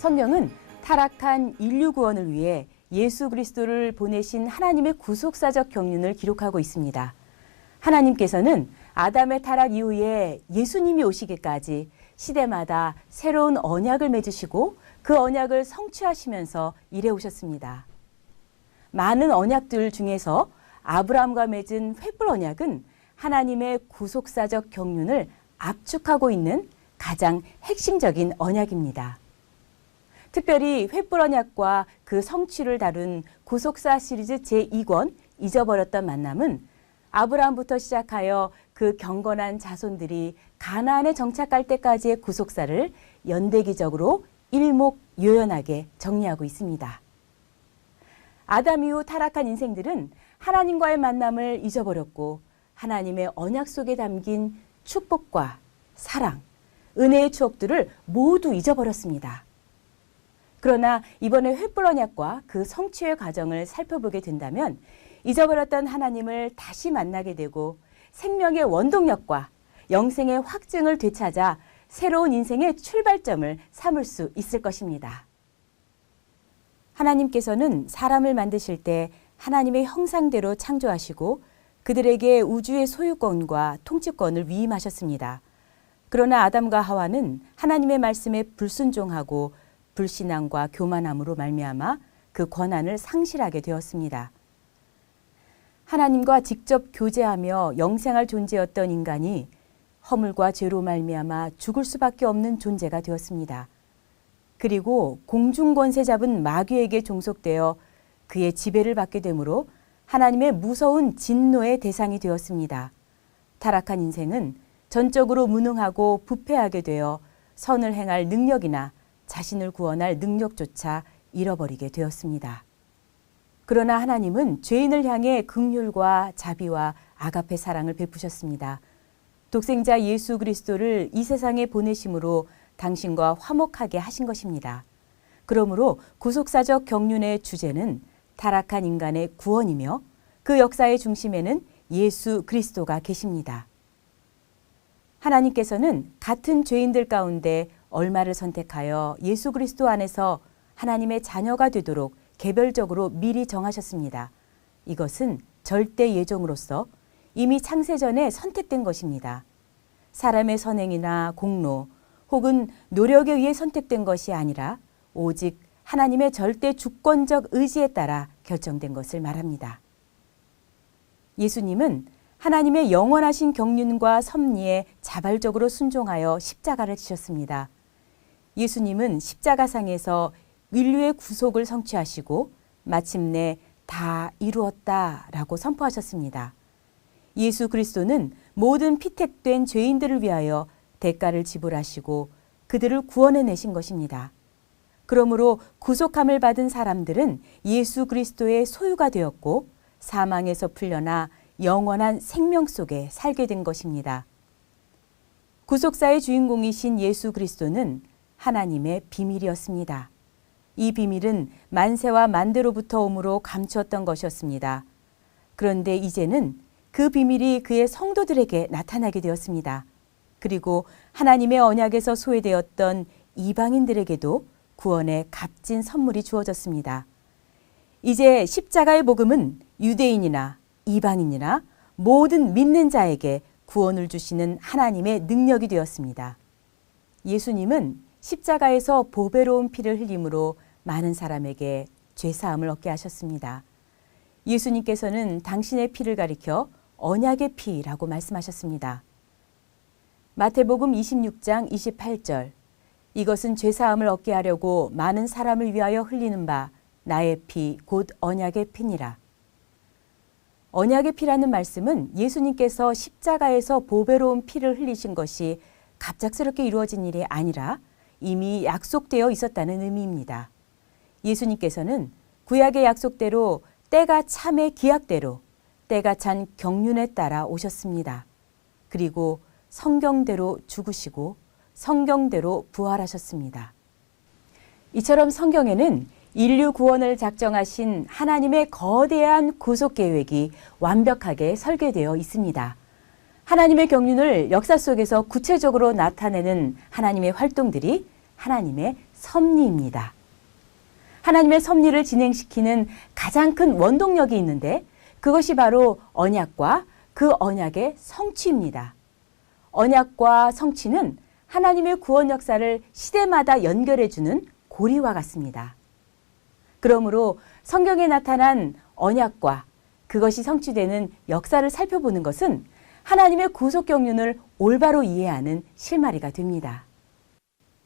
성경은 타락한 인류 구원을 위해 예수 그리스도를 보내신 하나님의 구속사적 경륜을 기록하고 있습니다. 하나님께서는 아담의 타락 이후에 예수님이 오시기까지 시대마다 새로운 언약을 맺으시고 그 언약을 성취하시면서 일해오셨습니다. 많은 언약들 중에서 아브라함과 맺은 횃불 언약은 하나님의 구속사적 경륜을 압축하고 있는 가장 핵심적인 언약입니다. 특별히 횃불 언약과 그 성취를 다룬 구속사 시리즈 제2권 잊어버렸던 만남은 아브라함부터 시작하여 그 경건한 자손들이 가나안에 정착할 때까지의 구속사를 연대기적으로 일목요연하게 정리하고 있습니다. 아담 이후 타락한 인생들은 하나님과의 만남을 잊어버렸고 하나님의 언약 속에 담긴 축복과 사랑, 은혜의 추억들을 모두 잊어버렸습니다. 그러나 이번에 횃불 언약과 그 성취의 과정을 살펴보게 된다면 잊어버렸던 하나님을 다시 만나게 되고 생명의 원동력과 영생의 확증을 되찾아 새로운 인생의 출발점을 삼을 수 있을 것입니다. 하나님께서는 사람을 만드실 때 하나님의 형상대로 창조하시고 그들에게 우주의 소유권과 통치권을 위임하셨습니다. 그러나 아담과 하와는 하나님의 말씀에 불순종하고 불신앙과 교만함으로 말미암아 그 권한을 상실하게 되었습니다. 하나님과 직접 교제하며 영생할 존재였던 인간이 허물과 죄로 말미암아 죽을 수밖에 없는 존재가 되었습니다. 그리고 공중권세 잡은 마귀에게 종속되어 그의 지배를 받게 되므로 하나님의 무서운 진노의 대상이 되었습니다. 타락한 인생은 전적으로 무능하고 부패하게 되어 선을 행할 능력이나 자신을 구원할 능력조차 잃어버리게 되었습니다. 그러나 하나님은 죄인을 향해 긍휼과 자비와 아가페 사랑을 베푸셨습니다. 독생자 예수 그리스도를 이 세상에 보내심으로 당신과 화목하게 하신 것입니다. 그러므로 구속사적 경륜의 주제는 타락한 인간의 구원이며 그 역사의 중심에는 예수 그리스도가 계십니다. 하나님께서는 같은 죄인들 가운데 얼마를 선택하여 예수 그리스도 안에서 하나님의 자녀가 되도록 개별적으로 미리 정하셨습니다. 이것은 절대 예정으로서 이미 창세전에 선택된 것입니다. 사람의 선행이나 공로 혹은 노력에 의해 선택된 것이 아니라 오직 하나님의 절대 주권적 의지에 따라 결정된 것을 말합니다. 예수님은 하나님의 영원하신 경륜과 섭리에 자발적으로 순종하여 십자가를 지셨습니다. 예수님은 십자가상에서 인류의 구속을 성취하시고 마침내 다 이루었다라고 선포하셨습니다. 예수 그리스도는 모든 피택된 죄인들을 위하여 대가를 지불하시고 그들을 구원해내신 것입니다. 그러므로 구속함을 받은 사람들은 예수 그리스도의 소유가 되었고 사망에서 풀려나 영원한 생명 속에 살게 된 것입니다. 구속사의 주인공이신 예수 그리스도는 하나님의 비밀이었습니다. 이 비밀은 만세와 만대로부터 오므로 감추었던 것이었습니다. 그런데 이제는 그 비밀이 그의 성도들에게 나타나게 되었습니다. 그리고 하나님의 언약에서 소외되었던 이방인들에게도 구원의 값진 선물이 주어졌습니다. 이제 십자가의 복음은 유대인이나 이방인이나 모든 믿는 자에게 구원을 주시는 하나님의 능력이 되었습니다. 예수님은 십자가에서 보배로운 피를 흘림으로 많은 사람에게 죄사함을 얻게 하셨습니다. 예수님께서는 당신의 피를 가리켜 언약의 피라고 말씀하셨습니다. 마태복음 26장 28절 이것은 죄사함을 얻게 하려고 많은 사람을 위하여 흘리는 바 나의 피 곧 언약의 피니라. 언약의 피라는 말씀은 예수님께서 십자가에서 보배로운 피를 흘리신 것이 갑작스럽게 이루어진 일이 아니라 이미 약속되어 있었다는 의미입니다. 예수님께서는 구약의 약속대로 때가 참의 기약대로 때가 찬 경륜에 따라 오셨습니다. 그리고 성경대로 죽으시고 성경대로 부활하셨습니다. 이처럼 성경에는 인류 구원을 작정하신 하나님의 거대한 구속 계획이 완벽하게 설계되어 있습니다. 하나님의 경륜을 역사 속에서 구체적으로 나타내는 하나님의 활동들이 하나님의 섭리입니다. 하나님의 섭리를 진행시키는 가장 큰 원동력이 있는데 그것이 바로 언약과 그 언약의 성취입니다. 언약과 성취는 하나님의 구원 역사를 시대마다 연결해주는 고리와 같습니다. 그러므로 성경에 나타난 언약과 그것이 성취되는 역사를 살펴보는 것은 하나님의 구속 경륜을 올바로 이해하는 실마리가 됩니다.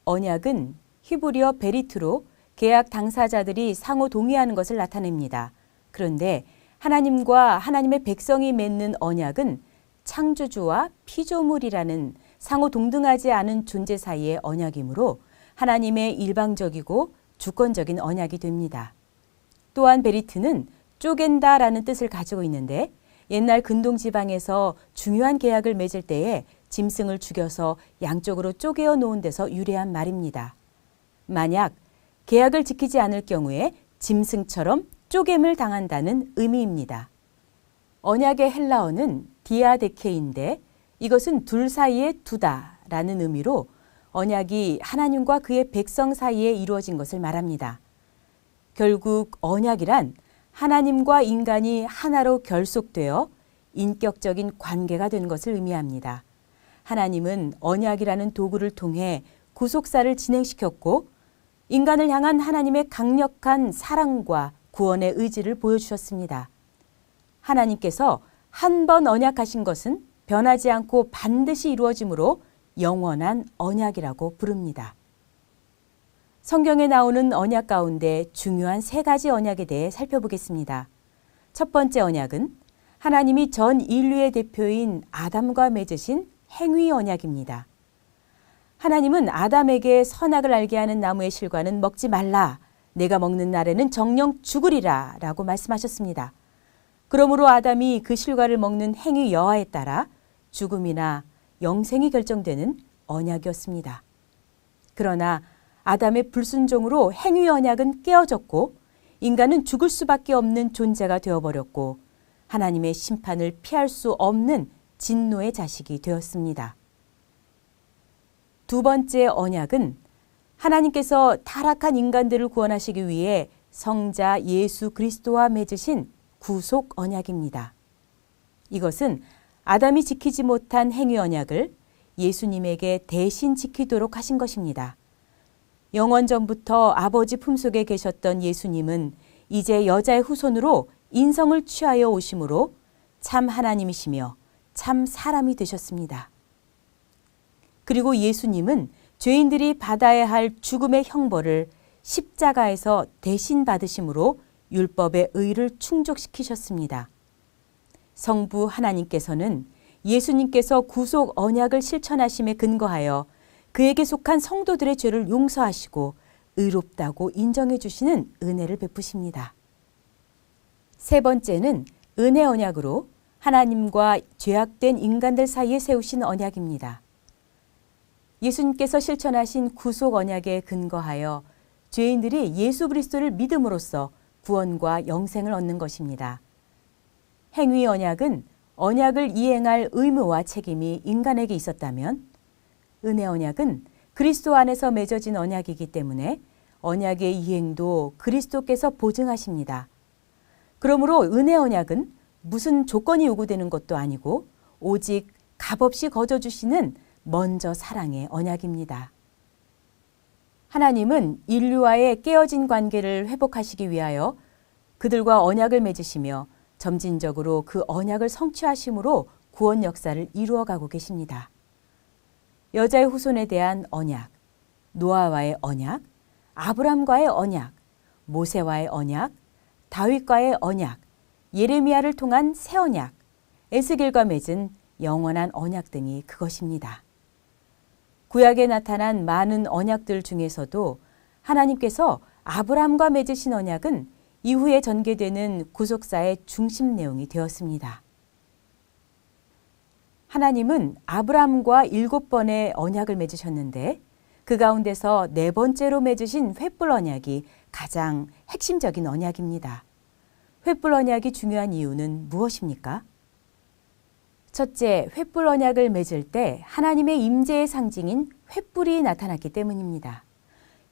언약은 히브리어 베리트로 계약 당사자들이 상호 동의하는 것을 나타냅니다. 그런데 하나님과 하나님의 백성이 맺는 언약은 창조주와 피조물이라는 상호 동등하지 않은 존재 사이의 언약이므로 하나님의 일방적이고 주권적인 언약이 됩니다. 또한 베리트는 쪼갠다라는 뜻을 가지고 있는데 옛날 근동 지방에서 중요한 계약을 맺을 때에 짐승을 죽여서 양쪽으로 쪼개어 놓은 데서 유래한 말입니다. 만약 계약을 지키지 않을 경우에 짐승처럼 쪼갰을 당한다는 의미입니다. 언약의 헬라어는 디아데케인데 이것은 둘 사이에 두다라는 의미로 언약이 하나님과 그의 백성 사이에 이루어진 것을 말합니다. 결국 언약이란 하나님과 인간이 하나로 결속되어 인격적인 관계가 된 것을 의미합니다. 하나님은 언약이라는 도구를 통해 구속사를 진행시켰고 인간을 향한 하나님의 강력한 사랑과 구원의 의지를 보여주셨습니다. 하나님께서 한 번 언약하신 것은 변하지 않고 반드시 이루어지므로 영원한 언약이라고 부릅니다. 성경에 나오는 언약 가운데 중요한 세 가지 언약에 대해 살펴보겠습니다. 첫 번째 언약은 하나님이 전 인류의 대표인 아담과 맺으신 행위 언약입니다. 하나님은 아담에게 선악을 알게 하는 나무의 실과는 먹지 말라. 내가 먹는 날에는 정녕 죽으리라 라고 말씀하셨습니다. 그러므로 아담이 그 실과를 먹는 행위 여하에 따라 죽음이나 영생이 결정되는 언약이었습니다. 그러나 아담의 불순종으로 행위 언약은 깨어졌고 인간은 죽을 수밖에 없는 존재가 되어버렸고 하나님의 심판을 피할 수 없는 진노의 자식이 되었습니다. 두 번째 언약은 하나님께서 타락한 인간들을 구원하시기 위해 성자 예수 그리스도와 맺으신 구속 언약입니다. 이것은 아담이 지키지 못한 행위 언약을 예수님에게 대신 지키도록 하신 것입니다. 영원 전부터 아버지 품속에 계셨던 예수님은 이제 여자의 후손으로 인성을 취하여 오심으로 참 하나님이시며 참 사람이 되셨습니다. 그리고 예수님은 죄인들이 받아야 할 죽음의 형벌을 십자가에서 대신 받으심으로 율법의 의를 충족시키셨습니다. 성부 하나님께서는 예수님께서 구속 언약을 실천하심에 근거하여 그에게 속한 성도들의 죄를 용서하시고 의롭다고 인정해 주시는 은혜를 베푸십니다. 세 번째는 은혜 언약으로 하나님과 죄악된 인간들 사이에 세우신 언약입니다. 예수님께서 실천하신 구속 언약에 근거하여 죄인들이 예수 그리스도를 믿음으로써 구원과 영생을 얻는 것입니다. 행위 언약은 언약을 이행할 의무와 책임이 인간에게 있었다면 은혜 언약은 그리스도 안에서 맺어진 언약이기 때문에 언약의 이행도 그리스도께서 보증하십니다. 그러므로 은혜 언약은 무슨 조건이 요구되는 것도 아니고 오직 값없이 거저주시는 먼저 사랑의 언약입니다. 하나님은 인류와의 깨어진 관계를 회복하시기 위하여 그들과 언약을 맺으시며 점진적으로 그 언약을 성취하심으로 구원 역사를 이루어가고 계십니다. 여자의 후손에 대한 언약, 노아와의 언약, 아브람과의 언약, 모세와의 언약, 다윗과의 언약, 예레미야를 통한 새 언약, 에스겔과 맺은 영원한 언약 등이 그것입니다. 구약에 나타난 많은 언약들 중에서도 하나님께서 아브람과 맺으신 언약은 이후에 전개되는 구속사의 중심 내용이 되었습니다. 하나님은 아브람과 7번의 언약을 맺으셨는데 그 가운데서 4번째로 맺으신 횃불 언약이 가장 핵심적인 언약입니다. 횃불 언약이 중요한 이유는 무엇입니까? 첫째, 횃불 언약을 맺을 때 하나님의 임재의 상징인 횃불이 나타났기 때문입니다.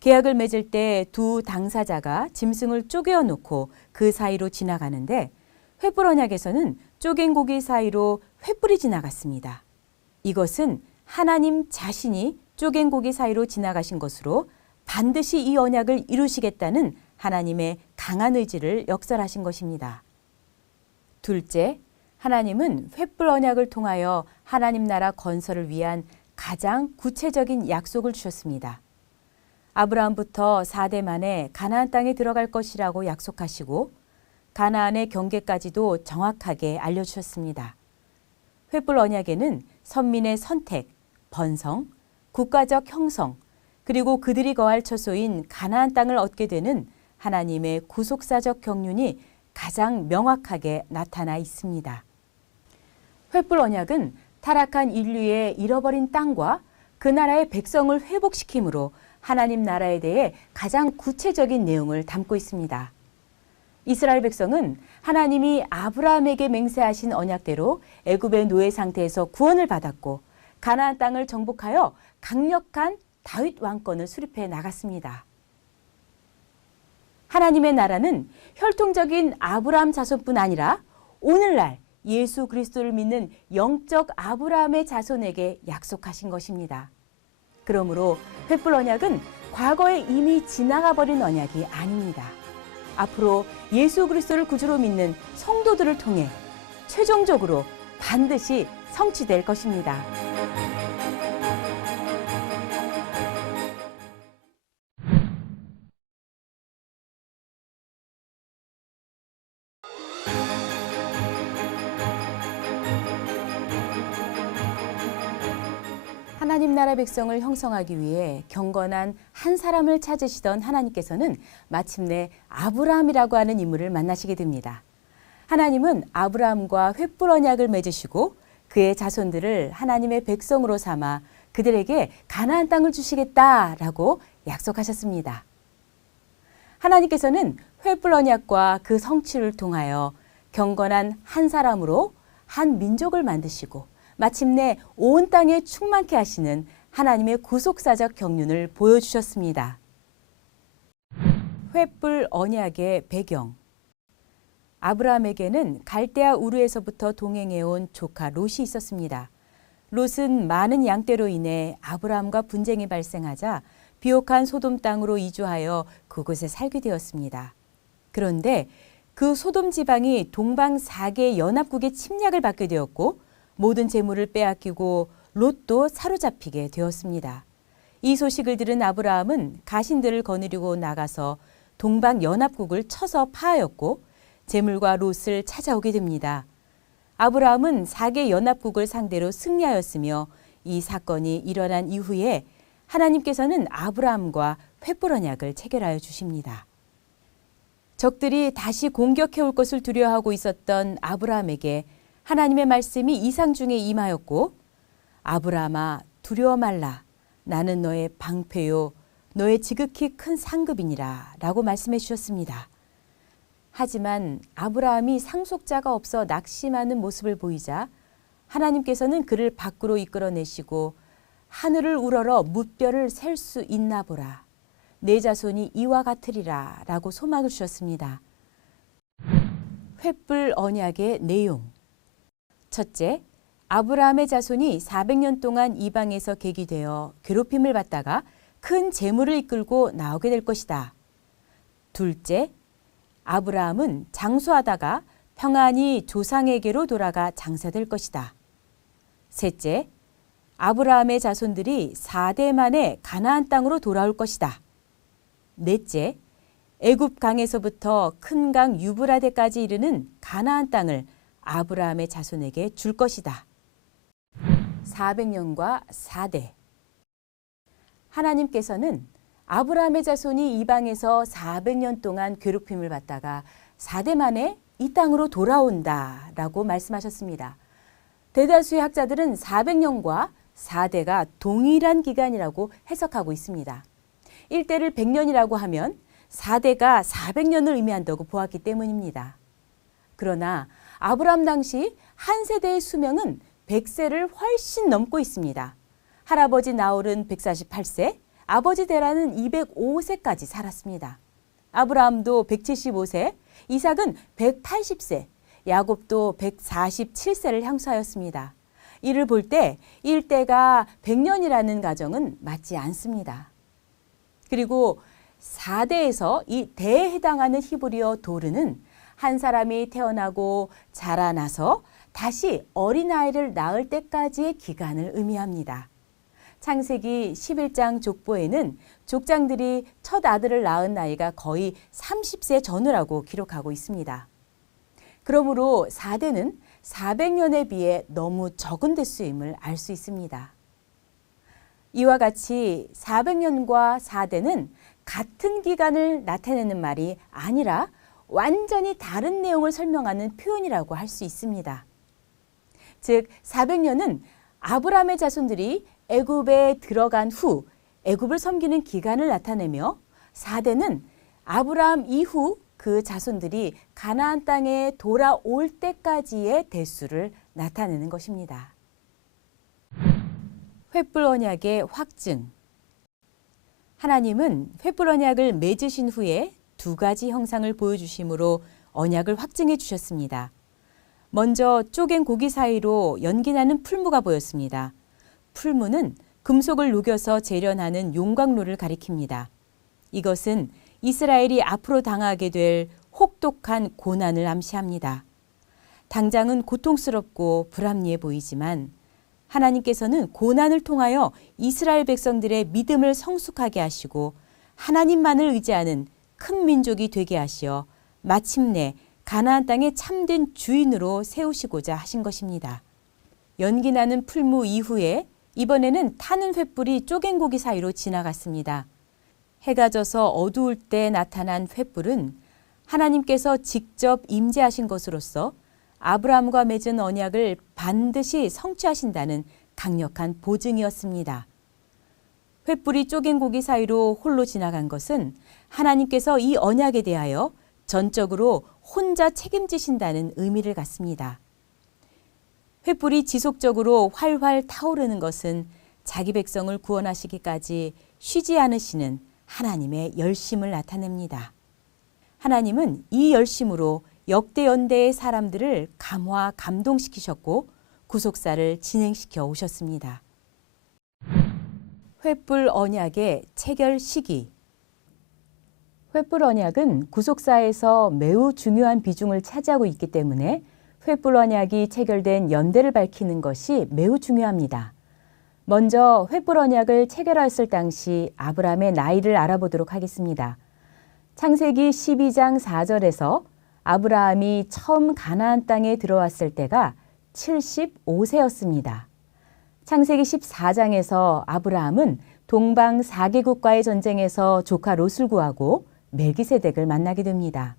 계약을 맺을 때 두 당사자가 짐승을 쪼개어 놓고 그 사이로 지나가는데 횃불 언약에서는 쪼갠 고기 사이로 횃불이 지나갔습니다. 이것은 하나님 자신이 쪼갠 고기 사이로 지나가신 것으로 반드시 이 언약을 이루시겠다는 하나님의 강한 의지를 역설하신 것입니다. 둘째, 하나님은 횃불 언약을 통하여 하나님 나라 건설을 위한 가장 구체적인 약속을 주셨습니다. 아브라함부터 4대 만에 가나안 땅에 들어갈 것이라고 약속하시고 가나안의 경계까지도 정확하게 알려주셨습니다. 횃불 언약에는 선민의 선택, 번성, 국가적 형성, 그리고 그들이 거할 처소인 가나안 땅을 얻게 되는 하나님의 구속사적 경륜이 가장 명확하게 나타나 있습니다. 횃불 언약은 타락한 인류의 잃어버린 땅과 그 나라의 백성을 회복시킴으로 하나님 나라에 대해 가장 구체적인 내용을 담고 있습니다. 이스라엘 백성은 하나님이 아브라함에게 맹세하신 언약대로 애굽의 노예 상태에서 구원을 받았고 가나안 땅을 정복하여 강력한 다윗 왕권을 수립해 나갔습니다. 하나님의 나라는 혈통적인 아브라함 자손뿐 아니라 오늘날 예수 그리스도를 믿는 영적 아브라함의 자손에게 약속하신 것입니다. 그러므로 횃불 언약은 과거에 이미 지나가 버린 언약이 아닙니다. 앞으로 예수 그리스도를 구주로 믿는 성도들을 통해 최종적으로 반드시 성취될 것입니다. 하나님 나라 백성을 형성하기 위해 경건한 한 사람을 찾으시던 하나님께서는 마침내 아브라함이라고 하는 인물을 만나시게 됩니다. 하나님은 아브라함과 횃불 언약을 맺으시고 그의 자손들을 하나님의 백성으로 삼아 그들에게 가나안 땅을 주시겠다라고 약속하셨습니다. 하나님께서는 횃불 언약과 그 성취를 통하여 경건한 한 사람으로 한 민족을 만드시고 마침내 온 땅에 충만케 하시는 하나님의 구속사적 경륜을 보여주셨습니다. 횃불 언약의 배경. 아브라함에게는 갈대아 우르에서부터 동행해온 조카 롯이 있었습니다. 롯은 많은 양떼로 인해 아브라함과 분쟁이 발생하자 비옥한 소돔 땅으로 이주하여 그곳에 살게 되었습니다. 그런데 그 소돔 지방이 동방 4개 연합국의 침략을 받게 되었고 모든 재물을 빼앗기고 롯도 사로잡히게 되었습니다. 이 소식을 들은 아브라함은 가신들을 거느리고 나가서 동방 연합국을 쳐서 파하였고 재물과 롯을 찾아오게 됩니다. 아브라함은 4개 연합국을 상대로 승리하였으며 이 사건이 일어난 이후에 하나님께서는 아브라함과 횃불 언약을 체결하여 주십니다. 적들이 다시 공격해 올 것을 두려워하고 있었던 아브라함에게 하나님의 말씀이 이상 중에 임하였고 아브라함아 두려워 말라 나는 너의 방패요 너의 지극히 큰 상급이니라 라고 말씀해 주셨습니다. 하지만 아브라함이 상속자가 없어 낙심하는 모습을 보이자 하나님께서는 그를 밖으로 이끌어내시고 하늘을 우러러 뭇별을 셀 수 있나 보라 내 자손이 이와 같으리라 라고 소망을 주셨습니다. 횃불 언약의 내용. 첫째, 아브라함의 자손이 400년 동안 이방에서 계기되어 괴롭힘을 받다가 큰 재물을 이끌고 나오게 될 것이다. 둘째, 아브라함은 장수하다가 평안히 조상에게로 돌아가 장사될 것이다. 셋째, 아브라함의 자손들이 4대 만에 가나안 땅으로 돌아올 것이다. 넷째, 애굽 강에서부터 큰 강 유브라데까지 이르는 가나안 땅을 아브라함의 자손에게 줄 것이다. 400년과 4대. 하나님께서는 아브라함의 자손이 이방에서 400년 동안 괴롭힘을 받다가 4대 만에 이 땅으로 돌아온다라고 말씀하셨습니다. 대다수의 학자들은 400년과 4대가 동일한 기간이라고 해석하고 있습니다. 1대를 100년이라고 하면 4대가 400년을 의미한다고 보았기 때문입니다. 그러나 아브라함 당시 한 세대의 수명은 100세를 훨씬 넘고 있습니다. 할아버지 나홀은 148세, 아버지 데라는 205세까지 살았습니다. 아브라함도 175세, 이삭은 180세, 야곱도 147세를 향수하였습니다. 이를 볼 때 일대가 100년이라는 가정은 맞지 않습니다. 그리고 4대에서 이 대에 해당하는 히브리어 도르는 한 사람이 태어나고 자라나서 다시 어린아이를 낳을 때까지의 기간을 의미합니다. 창세기 11장 족보에는 족장들이 첫 아들을 낳은 나이가 거의 30세 전후라고 기록하고 있습니다. 그러므로 4대는 400년에 비해 너무 적은 대수임을 알 수 있습니다. 이와 같이 400년과 4대는 같은 기간을 나타내는 말이 아니라 완전히 다른 내용을 설명하는 표현이라고 할 수 있습니다. 즉 400년은 아브라함의 자손들이 애굽에 들어간 후 애굽을 섬기는 기간을 나타내며 4대는 아브라함 이후 그 자손들이 가나안 땅에 돌아올 때까지의 대수를 나타내는 것입니다. 횃불 언약의 확증. 하나님은 횃불 언약을 맺으신 후에 두 가지 형상을 보여주심으로 언약을 확증해 주셨습니다. 먼저 쪼갠 고기 사이로 연기나는 풀무가 보였습니다. 풀무는 금속을 녹여서 재련하는 용광로를 가리킵니다. 이것은 이스라엘이 앞으로 당하게 될 혹독한 고난을 암시합니다. 당장은 고통스럽고 불합리해 보이지만 하나님께서는 고난을 통하여 이스라엘 백성들의 믿음을 성숙하게 하시고 하나님만을 의지하는 큰 민족이 되게 하시어 마침내 가나안 땅의 참된 주인으로 세우시고자 하신 것입니다. 연기나는 풀무 이후에 이번에는 타는 횃불이 쪼갠 고기 사이로 지나갔습니다. 해가 져서 어두울 때 나타난 횃불은 하나님께서 직접 임재하신 것으로서 아브라함과 맺은 언약을 반드시 성취하신다는 강력한 보증이었습니다. 횃불이 쪼갠 고기 사이로 홀로 지나간 것은 하나님께서 이 언약에 대하여 전적으로 혼자 책임지신다는 의미를 갖습니다. 횃불이 지속적으로 활활 타오르는 것은 자기 백성을 구원하시기까지 쉬지 않으시는 하나님의 열심을 나타냅니다. 하나님은 이 열심으로 역대 연대의 사람들을 감화 감동시키셨고 구속사를 진행시켜 오셨습니다. 횃불 언약의 체결 시기. 횃불 언약은 구속사에서 매우 중요한 비중을 차지하고 있기 때문에 횃불 언약이 체결된 연대를 밝히는 것이 매우 중요합니다. 먼저 횃불 언약을 체결하였을 당시 아브라함의 나이를 알아보도록 하겠습니다. 창세기 12장 4절에서 아브라함이 처음 가나안 땅에 들어왔을 때가 75세였습니다. 창세기 14장에서 아브라함은 동방 4개국과의 전쟁에서 조카 롯을 구하고 멜기세덱을 만나게 됩니다.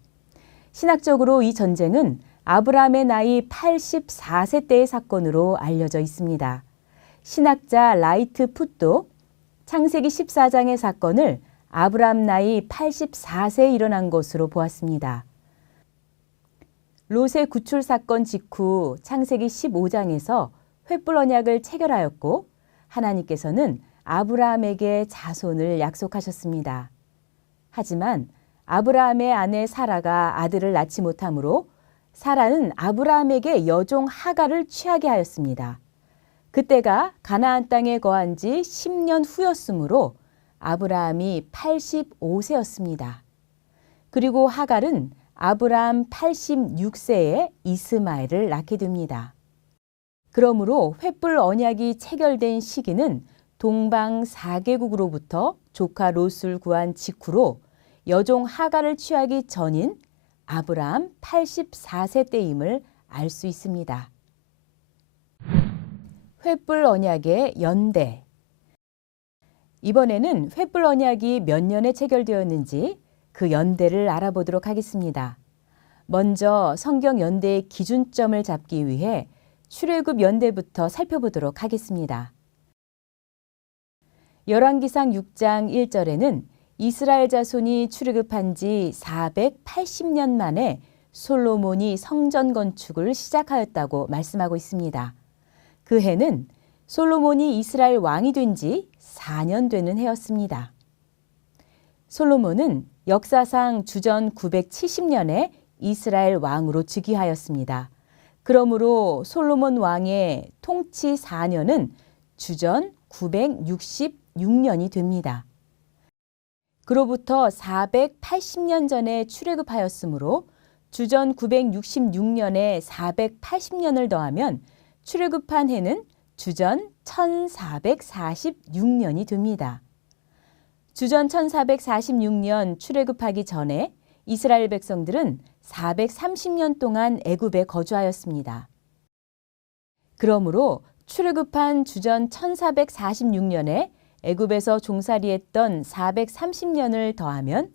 신학적으로 이 전쟁은 아브라함의 나이 84세 때의 사건으로 알려져 있습니다. 신학자 라이트 풋도 창세기 14장의 사건을 아브라함 나이 84세에 일어난 것으로 보았습니다. 롯의 구출 사건 직후 창세기 15장에서 횃불 언약을 체결하였고 하나님께서는 아브라함에게 자손을 약속하셨습니다. 하지만 아브라함의 아내 사라가 아들을 낳지 못하므로 사라는 아브라함에게 여종 하갈을 취하게 하였습니다. 그때가 가나안 땅에 거한 지 10년 후였으므로 아브라함이 85세였습니다. 그리고 하갈은 아브라함 86세에 이스마엘을 낳게 됩니다. 그러므로 횃불 언약이 체결된 시기는 동방 4개국으로부터 조카 롯을 구한 직후로 여종 하갈을 취하기 전인 아브라함 84세 때임을 알 수 있습니다. 횃불 언약의 연대. 이번에는 횃불 언약이 몇 년에 체결되었는지 그 연대를 알아보도록 하겠습니다. 먼저 성경 연대의 기준점을 잡기 위해 출애굽 연대부터 살펴보도록 하겠습니다. 열왕기상 6장 1절에는 이스라엘 자손이 출애굽한 지 480년 만에 솔로몬이 성전 건축을 시작하였다고 말씀하고 있습니다. 그 해는 솔로몬이 이스라엘 왕이 된 지 4년 되는 해였습니다. 솔로몬은 역사상 주전 970년에 이스라엘 왕으로 즉위하였습니다. 그러므로 솔로몬 왕의 통치 4년은 주전 966년이 됩니다. 그로부터 480년 전에 출애굽하였으므로 주전 966년에 480년을 더하면 출애굽한 해는 주전 1446년이 됩니다. 주전 1446년 출애굽하기 전에 이스라엘 백성들은 430년 동안 애굽에 거주하였습니다. 그러므로 출애굽한 주전 1446년에 애굽에서 종살이했던 430년을 더하면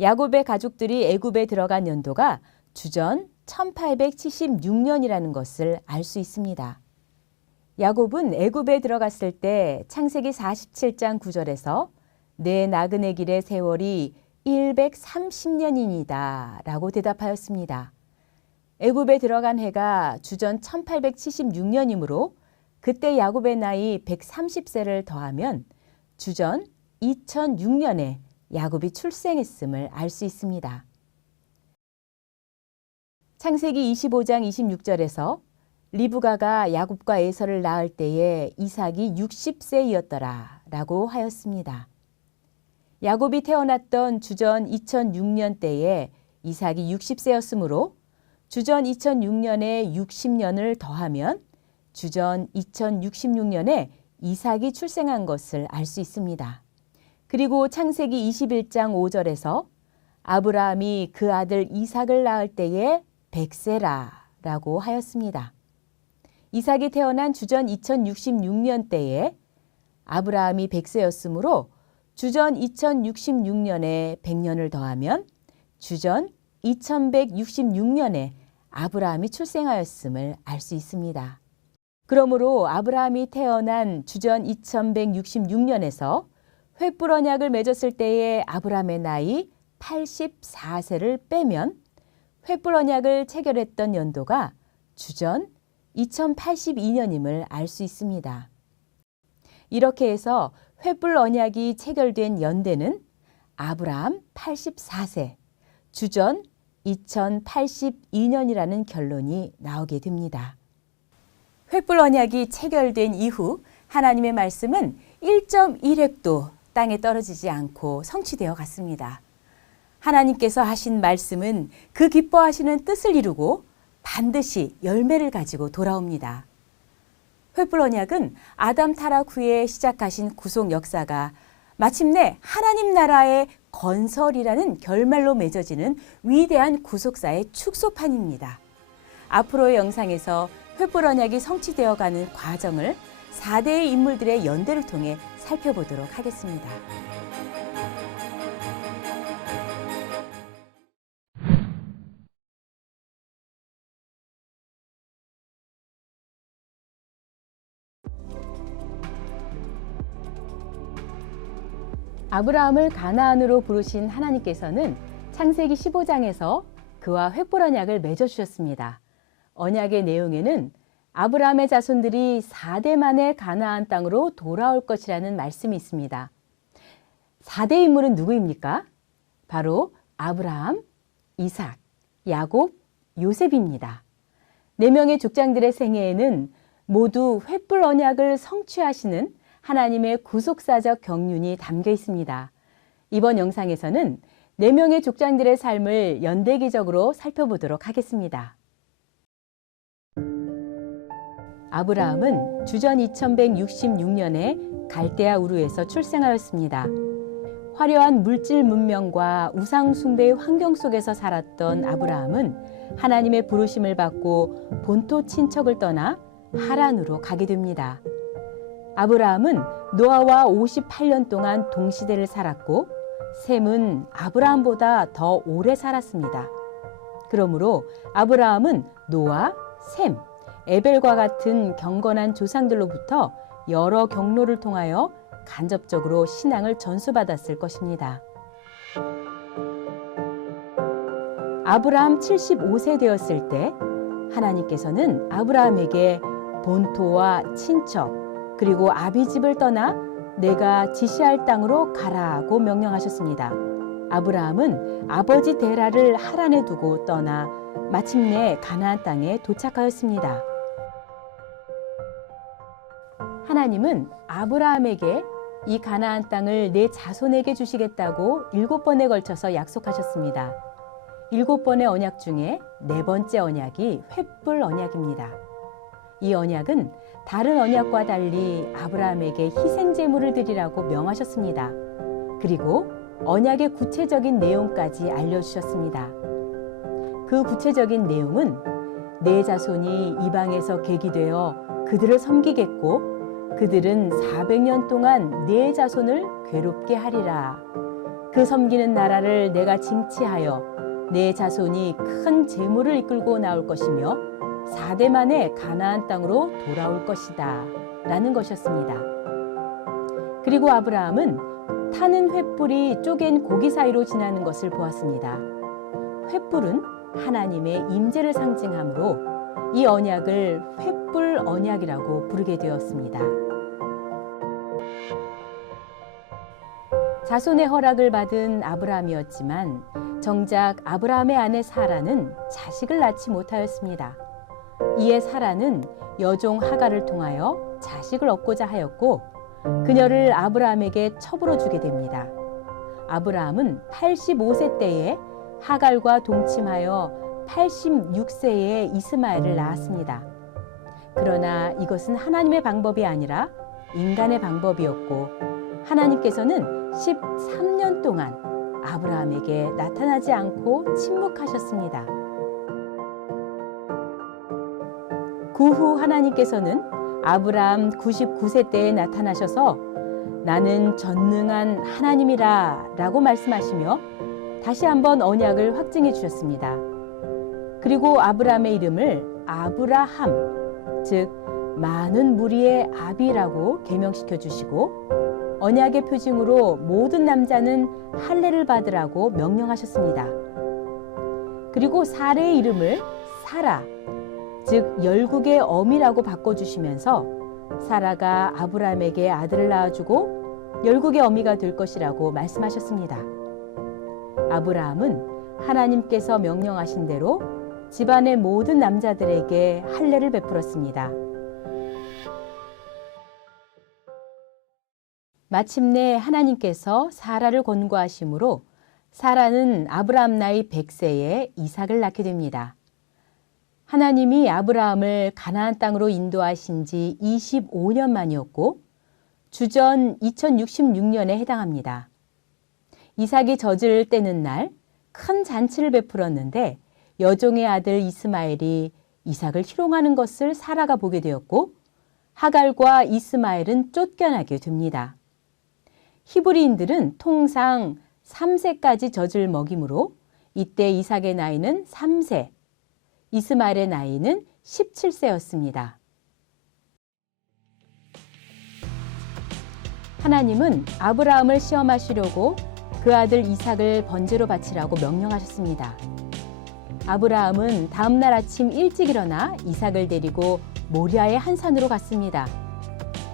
야곱의 가족들이 애굽에 들어간 연도가 주전 1876년이라는 것을 알 수 있습니다. 야곱은 애굽에 들어갔을 때 창세기 47장 9절에서 내 나그네 길의 세월이 130년이니이다 라고 대답하였습니다. 애굽에 들어간 해가 주전 1876년이므로 그때 야곱의 나이 130세를 더하면 주전 2006년에 야곱이 출생했음을 알 수 있습니다. 창세기 25장 26절에서 리브가가 야곱과 에서를 낳을 때에 이삭이 60세이었더라 라고 하였습니다. 야곱이 태어났던 주전 2006년 때에 이삭이 60세였으므로 주전 2006년에 60년을 더하면 주전 2066년에 이삭이 출생한 것을 알 수 있습니다. 그리고 창세기 21장 5절에서 아브라함이 그 아들 이삭을 낳을 때에 100세라 라고 하였습니다. 이삭이 태어난 주전 2066년 때에 아브라함이 100세였으므로 주전 2066년에 100년을 더하면 주전 2166년에 아브라함이 출생하였음을 알 수 있습니다. 그러므로 아브라함이 태어난 주전 2166년에서 횃불 언약을 맺었을 때의 아브라함의 나이 84세를 빼면 횃불 언약을 체결했던 연도가 주전 2082년임을 알 수 있습니다. 이렇게 해서 횃불 언약이 체결된 연대는 아브라함 84세, 주전 2082년이라는 결론이 나오게 됩니다. 횃불 언약이 체결된 이후 하나님의 말씀은 1.1획도 땅에 떨어지지 않고 성취되어 갔습니다. 하나님께서 하신 말씀은 그 기뻐하시는 뜻을 이루고 반드시 열매를 가지고 돌아옵니다. 횃불 언약은 아담 타락 후에 시작하신 구속 역사가 마침내 하나님 나라의 건설이라는 결말로 맺어지는 위대한 구속사의 축소판입니다. 앞으로의 영상에서 횃불 언약이 성취되어가는 과정을 4대의 인물들의 연대를 통해 살펴보도록 하겠습니다. 아브라함을 가나안으로 부르신 하나님께서는 창세기 15장에서 그와 횃불 언약을 맺어주셨습니다. 언약의 내용에는 아브라함의 자손들이 4대 만에 가나안 땅으로 돌아올 것이라는 말씀이 있습니다. 4대 인물은 누구입니까? 바로 아브라함, 이삭, 야곱, 요셉입니다. 4명의 족장들의 생애에는 모두 횃불 언약을 성취하시는 하나님의 구속사적 경륜이 담겨 있습니다. 이번 영상에서는 4명의 족장들의 삶을 연대기적으로 살펴보도록 하겠습니다. 아브라함은 주전 2166년에 갈대아 우르에서 출생하였습니다. 화려한 물질 문명과 우상 숭배의 환경 속에서 살았던 아브라함은 하나님의 부르심을 받고 본토 친척을 떠나 하란으로 가게 됩니다. 아브라함은 노아와 58년 동안 동시대를 살았고 셈은 아브라함보다 더 오래 살았습니다. 그러므로 아브라함은 노아, 셈, 에벨과 같은 경건한 조상들로부터 여러 경로를 통하여 간접적으로 신앙을 전수받았을 것입니다. 아브라함 75세 되었을 때 하나님께서는 아브라함에게 본토와 친척 그리고 아비 집을 떠나 내가 지시할 땅으로 가라고 명령하셨습니다. 아브라함은 아버지 데라를 하란에 두고 떠나 마침내 가나안 땅에 도착하였습니다. 하나님은 아브라함에게 이 가나안 땅을 내 자손에게 주시겠다고 7번에 걸쳐서 약속하셨습니다. 7번의 언약 중에 4번째 언약이 횃불 언약입니다. 이 언약은 다른 언약과 달리 아브라함에게 희생 제물을 드리라고 명하셨습니다. 그리고 언약의 구체적인 내용까지 알려주셨습니다. 그 구체적인 내용은 내 자손이 이방에서 계기되어 그들을 섬기겠고 그들은 400년 동안 내 자손을 괴롭게 하리라. 그 섬기는 나라를 내가 징치하여 내 자손이 큰 재물을 이끌고 나올 것이며 4대 만에 가나안 땅으로 돌아올 것이다. 라는 것이었습니다. 그리고 아브라함은 타는 횃불이 쪼갠 고기 사이로 지나는 것을 보았습니다. 횃불은 하나님의 임재를 상징하므로 이 언약을 횃불 언약이라고 부르게 되었습니다. 자손의 허락을 받은 아브라함이었지만 정작 아브라함의 아내 사라는 자식을 낳지 못하였습니다. 이에 사라는 여종 하갈을 통하여 자식을 얻고자 하였고 그녀를 아브라함에게 첩으로 주게 됩니다. 아브라함은 85세 때에 하갈과 동침하여 86세에 이스마엘을 낳았습니다. 그러나 이것은 하나님의 방법이 아니라 인간의 방법이었고 하나님께서는 13년 동안 아브라함에게 나타나지 않고 침묵하셨습니다. 그 후 하나님께서는 아브라함 99세 때에 나타나셔서 나는 전능한 하나님이라 라고 말씀하시며 다시 한번 언약을 확증해 주셨습니다. 그리고 아브라함의 이름을 아브라함, 즉 많은 무리의 아비라고 개명시켜 주시고 언약의 표징으로 모든 남자는 할례를 받으라고 명령하셨습니다. 그리고 사레의 이름을 사라, 즉 열국의 어미라고 바꿔주시면서 사라가 아브라함에게 아들을 낳아주고 열국의 어미가 될 것이라고 말씀하셨습니다. 아브라함은 하나님께서 명령하신 대로 집안의 모든 남자들에게 할례를 베풀었습니다. 마침내 하나님께서 사라를 권고하심으로 사라는 아브라함 나이 100세에 이삭을 낳게 됩니다. 하나님이 아브라함을 가나안 땅으로 인도하신 지 25년 만이었고 주전 2066년에 해당합니다. 이삭이 젖을 떼는 날 큰 잔치를 베풀었는데 여종의 아들 이스마엘이 이삭을 희롱하는 것을 사라가 보게 되었고 하갈과 이스마엘은 쫓겨나게 됩니다. 히브리인들은 통상 3세까지 젖을 먹이므로 이때 이삭의 나이는 3세, 이스마엘의 나이는 17세였습니다. 하나님은 아브라함을 시험하시려고 그 아들 이삭을 번제로 바치라고 명령하셨습니다. 아브라함은 다음 날 아침 일찍 일어나 이삭을 데리고 모리아의 한 산으로 갔습니다.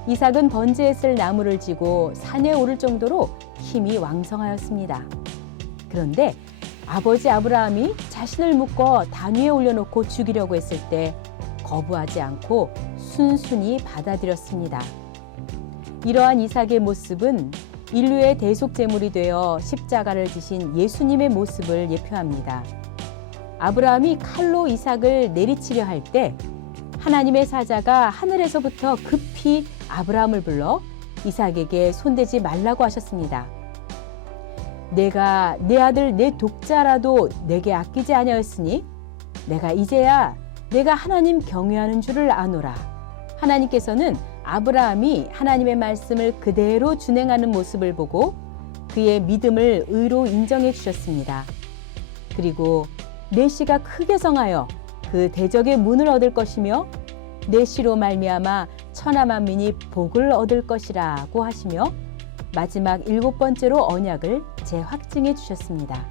이삭은 번제에 쓸 나무를 지고 산에 오를 정도로 힘이 왕성하였습니다. 그런데 아버지 아브라함이 자신을 묶어 단 위에 올려놓고 죽이려고 했을 때 거부하지 않고 순순히 받아들였습니다. 이러한 이삭의 모습은 인류의 대속 제물이 되어 십자가를 지신 예수님의 모습을 예표합니다. 아브라함이 칼로 이삭을 내리치려 할 때 하나님의 사자가 하늘에서부터 급히 아브라함을 불러 이삭에게 손대지 말라고 하셨습니다. 내가 내 아들 내 독자라도 내게 아끼지 아니하였으니 내가 이제야 내가 하나님 경외하는 줄을 아노라. 하나님께서는 아브라함이 하나님의 말씀을 그대로 준행하는 모습을 보고 그의 믿음을 의로 인정해 주셨습니다. 그리고 내 씨가 크게 성하여 그 대적의 문을 얻을 것이며 내 씨로 말미암아 천하 만민이 복을 얻을 것이라고 하시며 마지막 7번째로 언약을 재확증해 주셨습니다.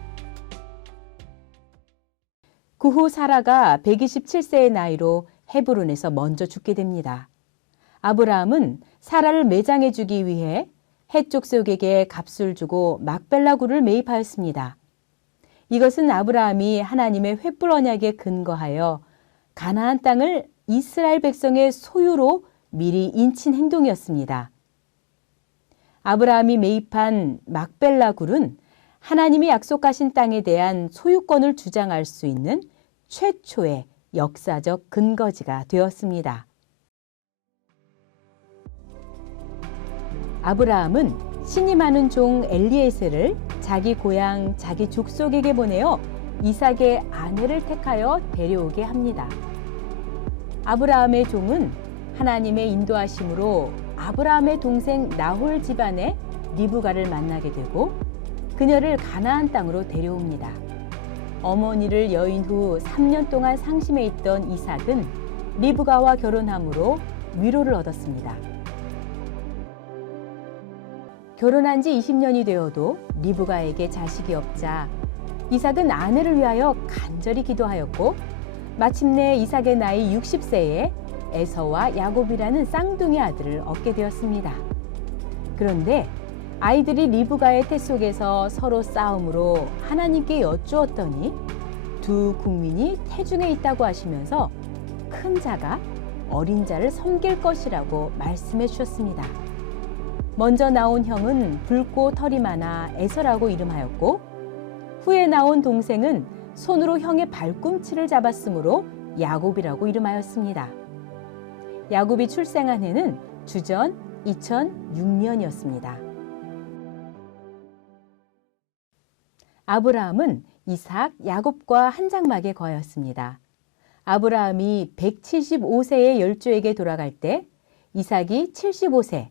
그 후 사라가 127세의 나이로 헤브론에서 먼저 죽게 됩니다. 아브라함은 사라를 매장해 주기 위해 헷족속에게 값을 주고 막벨라 굴을 매입하였습니다. 이것은 아브라함이 하나님의 횃불 언약에 근거하여 가나안 땅을 이스라엘 백성의 소유로 미리 인친 행동이었습니다. 아브라함이 매입한 막벨라 굴은 하나님이 약속하신 땅에 대한 소유권을 주장할 수 있는 최초의 역사적 근거지가 되었습니다. 아브라함은 신이 많은 종 엘리에셀을 자기 고향, 자기 족속에게 보내어 이삭의 아내를 택하여 데려오게 합니다. 아브라함의 종은 하나님의 인도하심으로 아브라함의 동생 나홀 집안의 리브가를 만나게 되고 그녀를 가나안 땅으로 데려옵니다. 어머니를 여인 후 3년 동안 상심해 있던 이삭은 리브가와 결혼함으로 위로를 얻었습니다. 결혼한 지 20년이 되어도 리브가에게 자식이 없자 이삭은 아내를 위하여 간절히 기도하였고 마침내 이삭의 나이 60세에 에서와 야곱이라는 쌍둥이 아들을 얻게 되었습니다. 그런데 아이들이 리브가의 태 속에서 서로 싸움으로 하나님께 여쭈었더니 두 국민이 태중에 있다고 하시면서 큰 자가 어린 자를 섬길 것이라고 말씀해 주셨습니다. 먼저 나온 형은 붉고 털이 많아 에서라고 이름하였고 후에 나온 동생은 손으로 형의 발꿈치를 잡았으므로 야곱이라고 이름하였습니다. 야곱이 출생한 해는 주전 2006년이었습니다. 아브라함은 이삭, 야곱과 한 장막에 거하였습니다. 아브라함이 175세의 열조에게 돌아갈 때 이삭이 75세,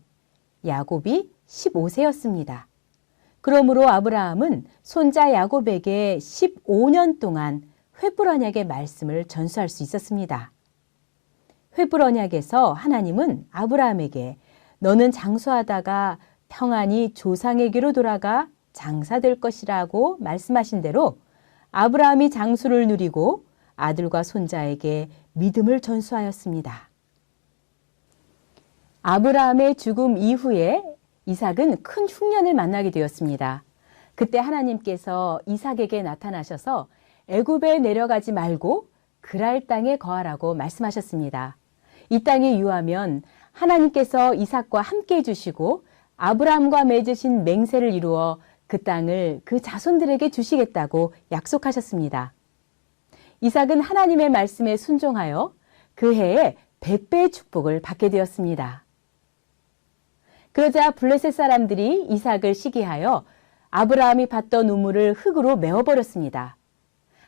야곱이 15세였습니다. 그러므로 아브라함은 손자 야곱에게 15년 동안 횃불 언약의 말씀을 전수할 수 있었습니다. 횃불 언약에서 하나님은 아브라함에게 너는 장수하다가 평안히 조상에게로 돌아가 장사될 것이라고 말씀하신 대로 아브라함이 장수를 누리고 아들과 손자에게 믿음을 전수하였습니다. 아브라함의 죽음 이후에 이삭은 큰 흉년을 만나게 되었습니다. 그때 하나님께서 이삭에게 나타나셔서 애굽에 내려가지 말고 그랄 땅에 거하라고 말씀하셨습니다. 이 땅에 유하면 하나님께서 이삭과 함께 해주시고 아브라함과 맺으신 맹세를 이루어 그 땅을 그 자손들에게 주시겠다고 약속하셨습니다. 이삭은 하나님의 말씀에 순종하여 그 해에 100배의 축복을 받게 되었습니다. 그러자 블레셋 사람들이 이삭을 시기하여 아브라함이 받던 우물을 흙으로 메워버렸습니다.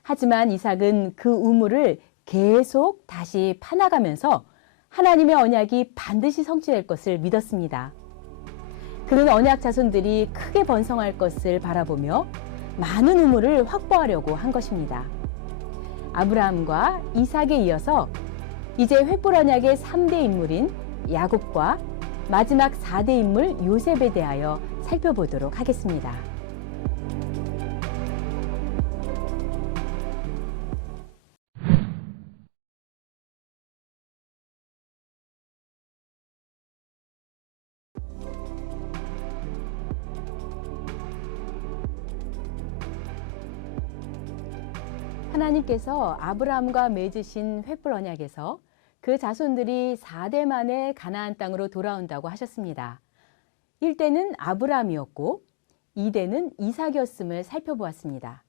하지만 이삭은 그 우물을 계속 다시 파나가면서 하나님의 언약이 반드시 성취될 것을 믿었습니다. 그는 언약 자손들이 크게 번성할 것을 바라보며 많은 우물을 확보하려고 한 것입니다. 아브라함과 이삭에 이어서 이제 횃불 언약의 3대 인물인 야곱과 마지막 4대 인물 요셉에 대하여 살펴보도록 하겠습니다. 하나님께서 아브라함과 맺으신 횃불 언약에서 그 자손들이 4대 만에 가나안 땅으로 돌아온다고 하셨습니다. 1대는 아브라함이었고 2대는 이삭이었음을 살펴보았습니다.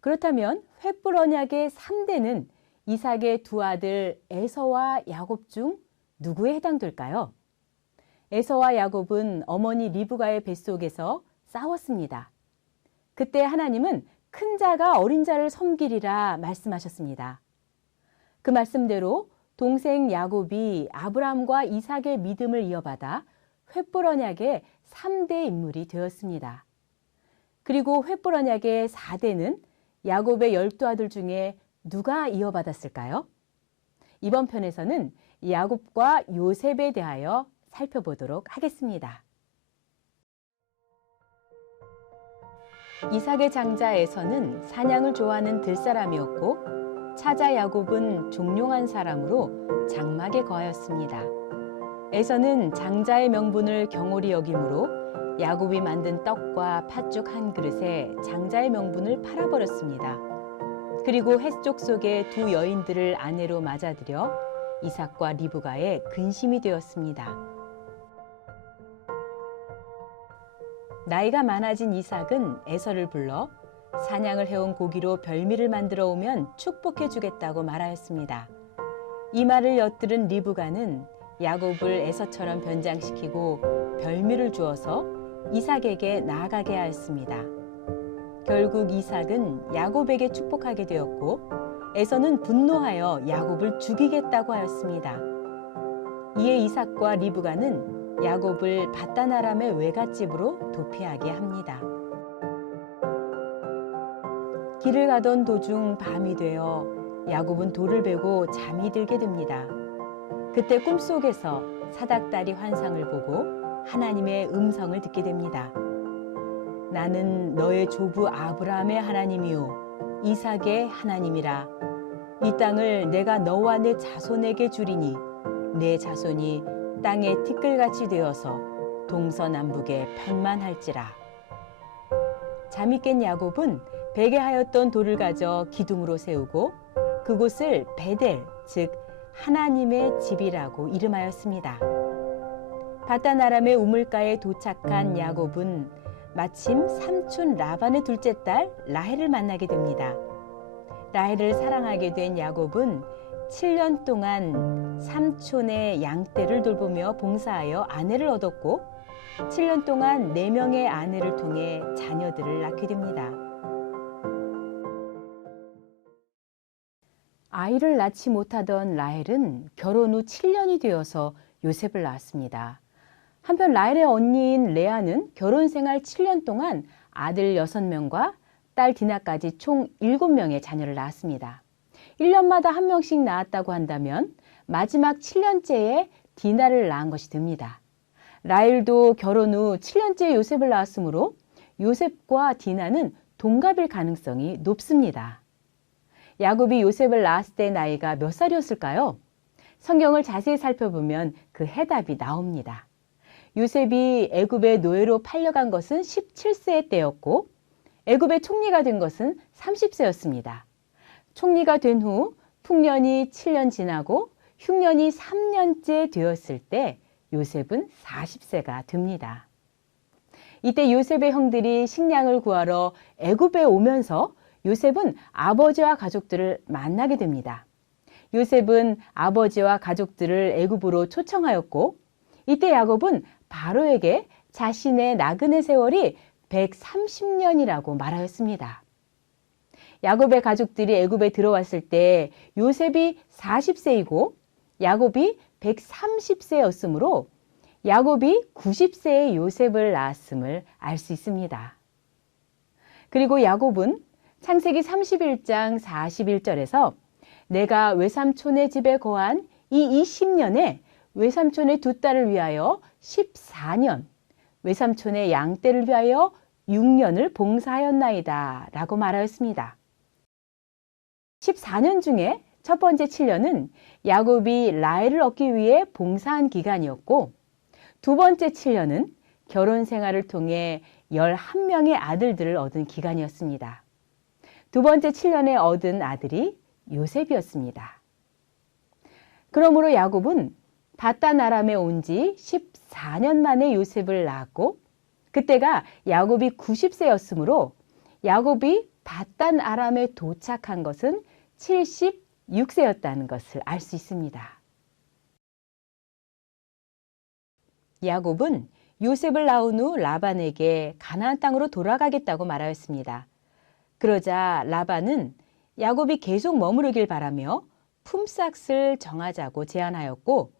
그렇다면 횃불 언약의 3대는 이삭의 두 아들 에서와 야곱 중 누구에 해당될까요? 에서와 야곱은 어머니 리브가의 뱃속에서 싸웠습니다. 그때 하나님은 큰 자가 어린 자를 섬기리라 말씀하셨습니다. 그 말씀대로 동생 야곱이 아브라함과 이삭의 믿음을 이어받아 횃불 언약의 3대 인물이 되었습니다. 그리고 횃불 언약의 4대는 야곱의 12아들 중에 누가 이어받았을까요? 이번 편에서는 야곱과 요셉에 대하여 살펴보도록 하겠습니다. 이삭의 장자 에서는 사냥을 좋아하는 들사람이었고 차자 야곱은 종용한 사람으로 장막에 거하였습니다. 에서는 장자의 명분을 경홀히 여김으로 야곱이 만든 떡과 팥죽 한 그릇에 장자의 명분을 팔아버렸습니다. 그리고 햇족 속에 두 여인들을 아내로 맞아들여 이삭과 리브가의 근심이 되었습니다. 나이가 많아진 이삭은 에서를 불러 사냥을 해온 고기로 별미를 만들어 오면 축복해 주겠다고 말하였습니다. 이 말을 엿들은 리브가는 야곱을 에서처럼 변장시키고 별미를 주어서 이삭에게 나아가게 하였습니다. 결국 이삭은 야곱에게 축복하게 되었고 에서는 분노하여 야곱을 죽이겠다고 하였습니다. 이에 이삭과 리브가는 야곱을 밧단 아람의 외갓집으로 도피하게 합니다. 길을 가던 도중 밤이 되어 야곱은 돌을 베고 잠이 들게 됩니다. 그때 꿈속에서 사닥다리 환상을 보고 하나님의 음성을 듣게 됩니다. 나는 너의 조부 아브라함의 하나님이요 이삭의 하나님이라. 이 땅을 내가 너와 내 자손에게 주리니 내 자손이 땅의 티끌같이 되어서 동서남북에 편만할지라. 잠이 깬 야곱은 베게 하였던 돌을 가져 기둥으로 세우고 그곳을 베델, 즉 하나님의 집이라고 이름하였습니다. 밧단 아람의 우물가에 도착한 야곱은 마침 삼촌 라반의 둘째 딸 라헬을 만나게 됩니다. 라헬을 사랑하게 된 야곱은 7년 동안 삼촌의 양떼를 돌보며 봉사하여 아내를 얻었고 7년 동안 4명의 아내를 통해 자녀들을 낳게 됩니다. 아이를 낳지 못하던 라헬은 결혼 후 7년이 되어서 요셉을 낳았습니다. 한편 라헬의 언니인 레아는 결혼 생활 7년 동안 아들 6명과 딸 디나까지 총 7명의 자녀를 낳았습니다. 1년마다 한 명씩 낳았다고 한다면 마지막 7년째에 디나를 낳은 것이 됩니다. 라헬도 결혼 후 7년째 요셉을 낳았으므로 요셉과 디나는 동갑일 가능성이 높습니다. 야곱이 요셉을 낳았을 때 나이가 몇 살이었을까요? 성경을 자세히 살펴보면 그 해답이 나옵니다. 요셉이 애굽의 노예로 팔려간 것은 17세의 때였고 애굽의 총리가 된 것은 30세였습니다. 총리가 된 후 풍년이 7년 지나고 흉년이 3년째 되었을 때 요셉은 40세가 됩니다. 이때 요셉의 형들이 식량을 구하러 애굽에 오면서 요셉은 아버지와 가족들을 만나게 됩니다. 요셉은 아버지와 가족들을 애굽으로 초청하였고 이때 야곱은 바로에게 자신의 나그네 세월이 130년이라고 말하였습니다. 야곱의 가족들이 애굽에 들어왔을 때 요셉이 40세이고 야곱이 130세였으므로 야곱이 90세의 요셉을 낳았음을 알 수 있습니다. 그리고 야곱은 창세기 31장 41절에서 내가 외삼촌의 집에 거한 이 20년에 외삼촌의 두 딸을 위하여 14년, 외삼촌의 양떼를 위하여 6년을 봉사하였나이다 라고 말하였습니다. 14년 중에 첫 번째 7년은 야곱이 라헬을 얻기 위해 봉사한 기간이었고 두 번째 7년은 결혼 생활을 통해 11명의 아들들을 얻은 기간이었습니다. 두 번째 7년에 얻은 아들이 요셉이었습니다. 그러므로 야곱은 밧단 아람에 온 지 14년 만에 요셉을 낳았고 그때가 야곱이 90세였으므로 야곱이 밧단 아람에 도착한 것은 76세였다는 것을 알 수 있습니다. 야곱은 요셉을 낳은 후 라반에게 가나안 땅으로 돌아가겠다고 말하였습니다. 그러자 라반은 야곱이 계속 머무르길 바라며 품삯을 정하자고 제안하였고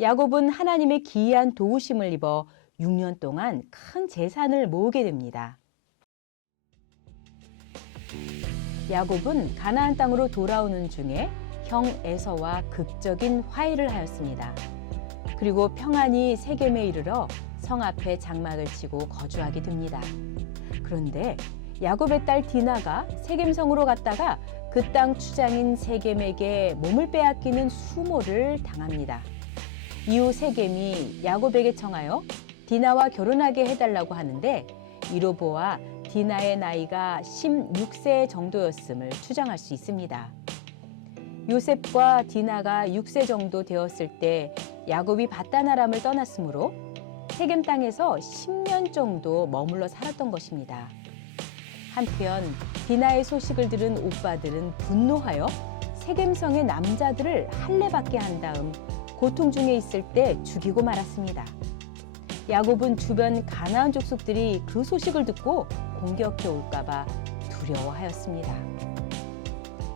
야곱은 하나님의 기이한 도우심을 입어 6년 동안 큰 재산을 모으게 됩니다. 야곱은 가나안 땅으로 돌아오는 중에 형 에서와 극적인 화해를 하였습니다. 그리고 평안히 세겜에 이르러 성 앞에 장막을 치고 거주하게 됩니다. 그런데 야곱의 딸 디나가 세겜성으로 갔다가 그 땅 추장인 세겜에게 몸을 빼앗기는 수모를 당합니다. 이후 세겜이 야곱에게 청하여 디나와 결혼하게 해달라고 하는데 이로 보아 디나의 나이가 16세 정도였음을 추정할 수 있습니다. 요셉과 디나가 6세 정도 되었을 때 야곱이 밧단 아람을 떠났으므로 세겜 땅에서 10년 정도 머물러 살았던 것입니다. 한편 디나의 소식을 들은 오빠들은 분노하여 세겜성의 남자들을 할례받게 한 다음 고통 중에 있을 때 죽이고 말았습니다. 야곱은 주변 가나안 족속들이 그 소식을 듣고 공격해 올까 봐 두려워하였습니다.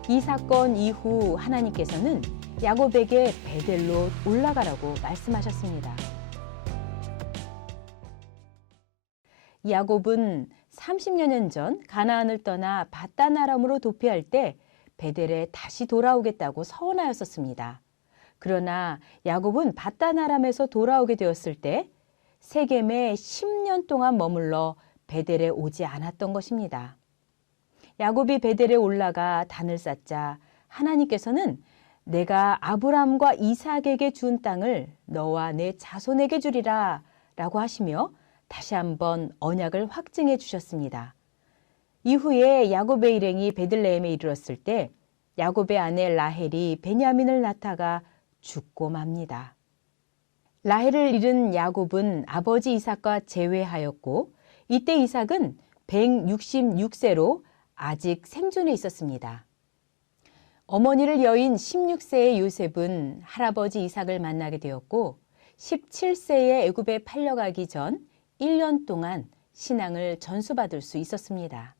이 사건 이후 하나님께서는 야곱에게 베델로 올라가라고 말씀하셨습니다. 야곱은 30여 년 전 가나안을 떠나 밧단 아람으로 도피할 때 베델에 다시 돌아오겠다고 서원하였었습니다. 그러나 야곱은 밧단 아람에서 돌아오게 되었을 때 세겜에 10년 동안 머물러 베델에 오지 않았던 것입니다. 야곱이 베델에 올라가 단을 쌓자 하나님께서는 내가 아브람과 이삭에게 준 땅을 너와 내 자손에게 주리라 라고 하시며 다시 한번 언약을 확증해 주셨습니다. 이후에 야곱의 일행이 베들레헴에 이르렀을 때 야곱의 아내 라헬이 베냐민을 낳다가 죽고 맙니다. 라헬을 잃은 야곱은 아버지 이삭과 재회하였고 이때 이삭은 166세로 아직 생존해 있었습니다. 어머니를 여인 16세의 요셉은 할아버지 이삭을 만나게 되었고 17세에 애굽에 팔려가기 전 1년 동안 신앙을 전수받을 수 있었습니다.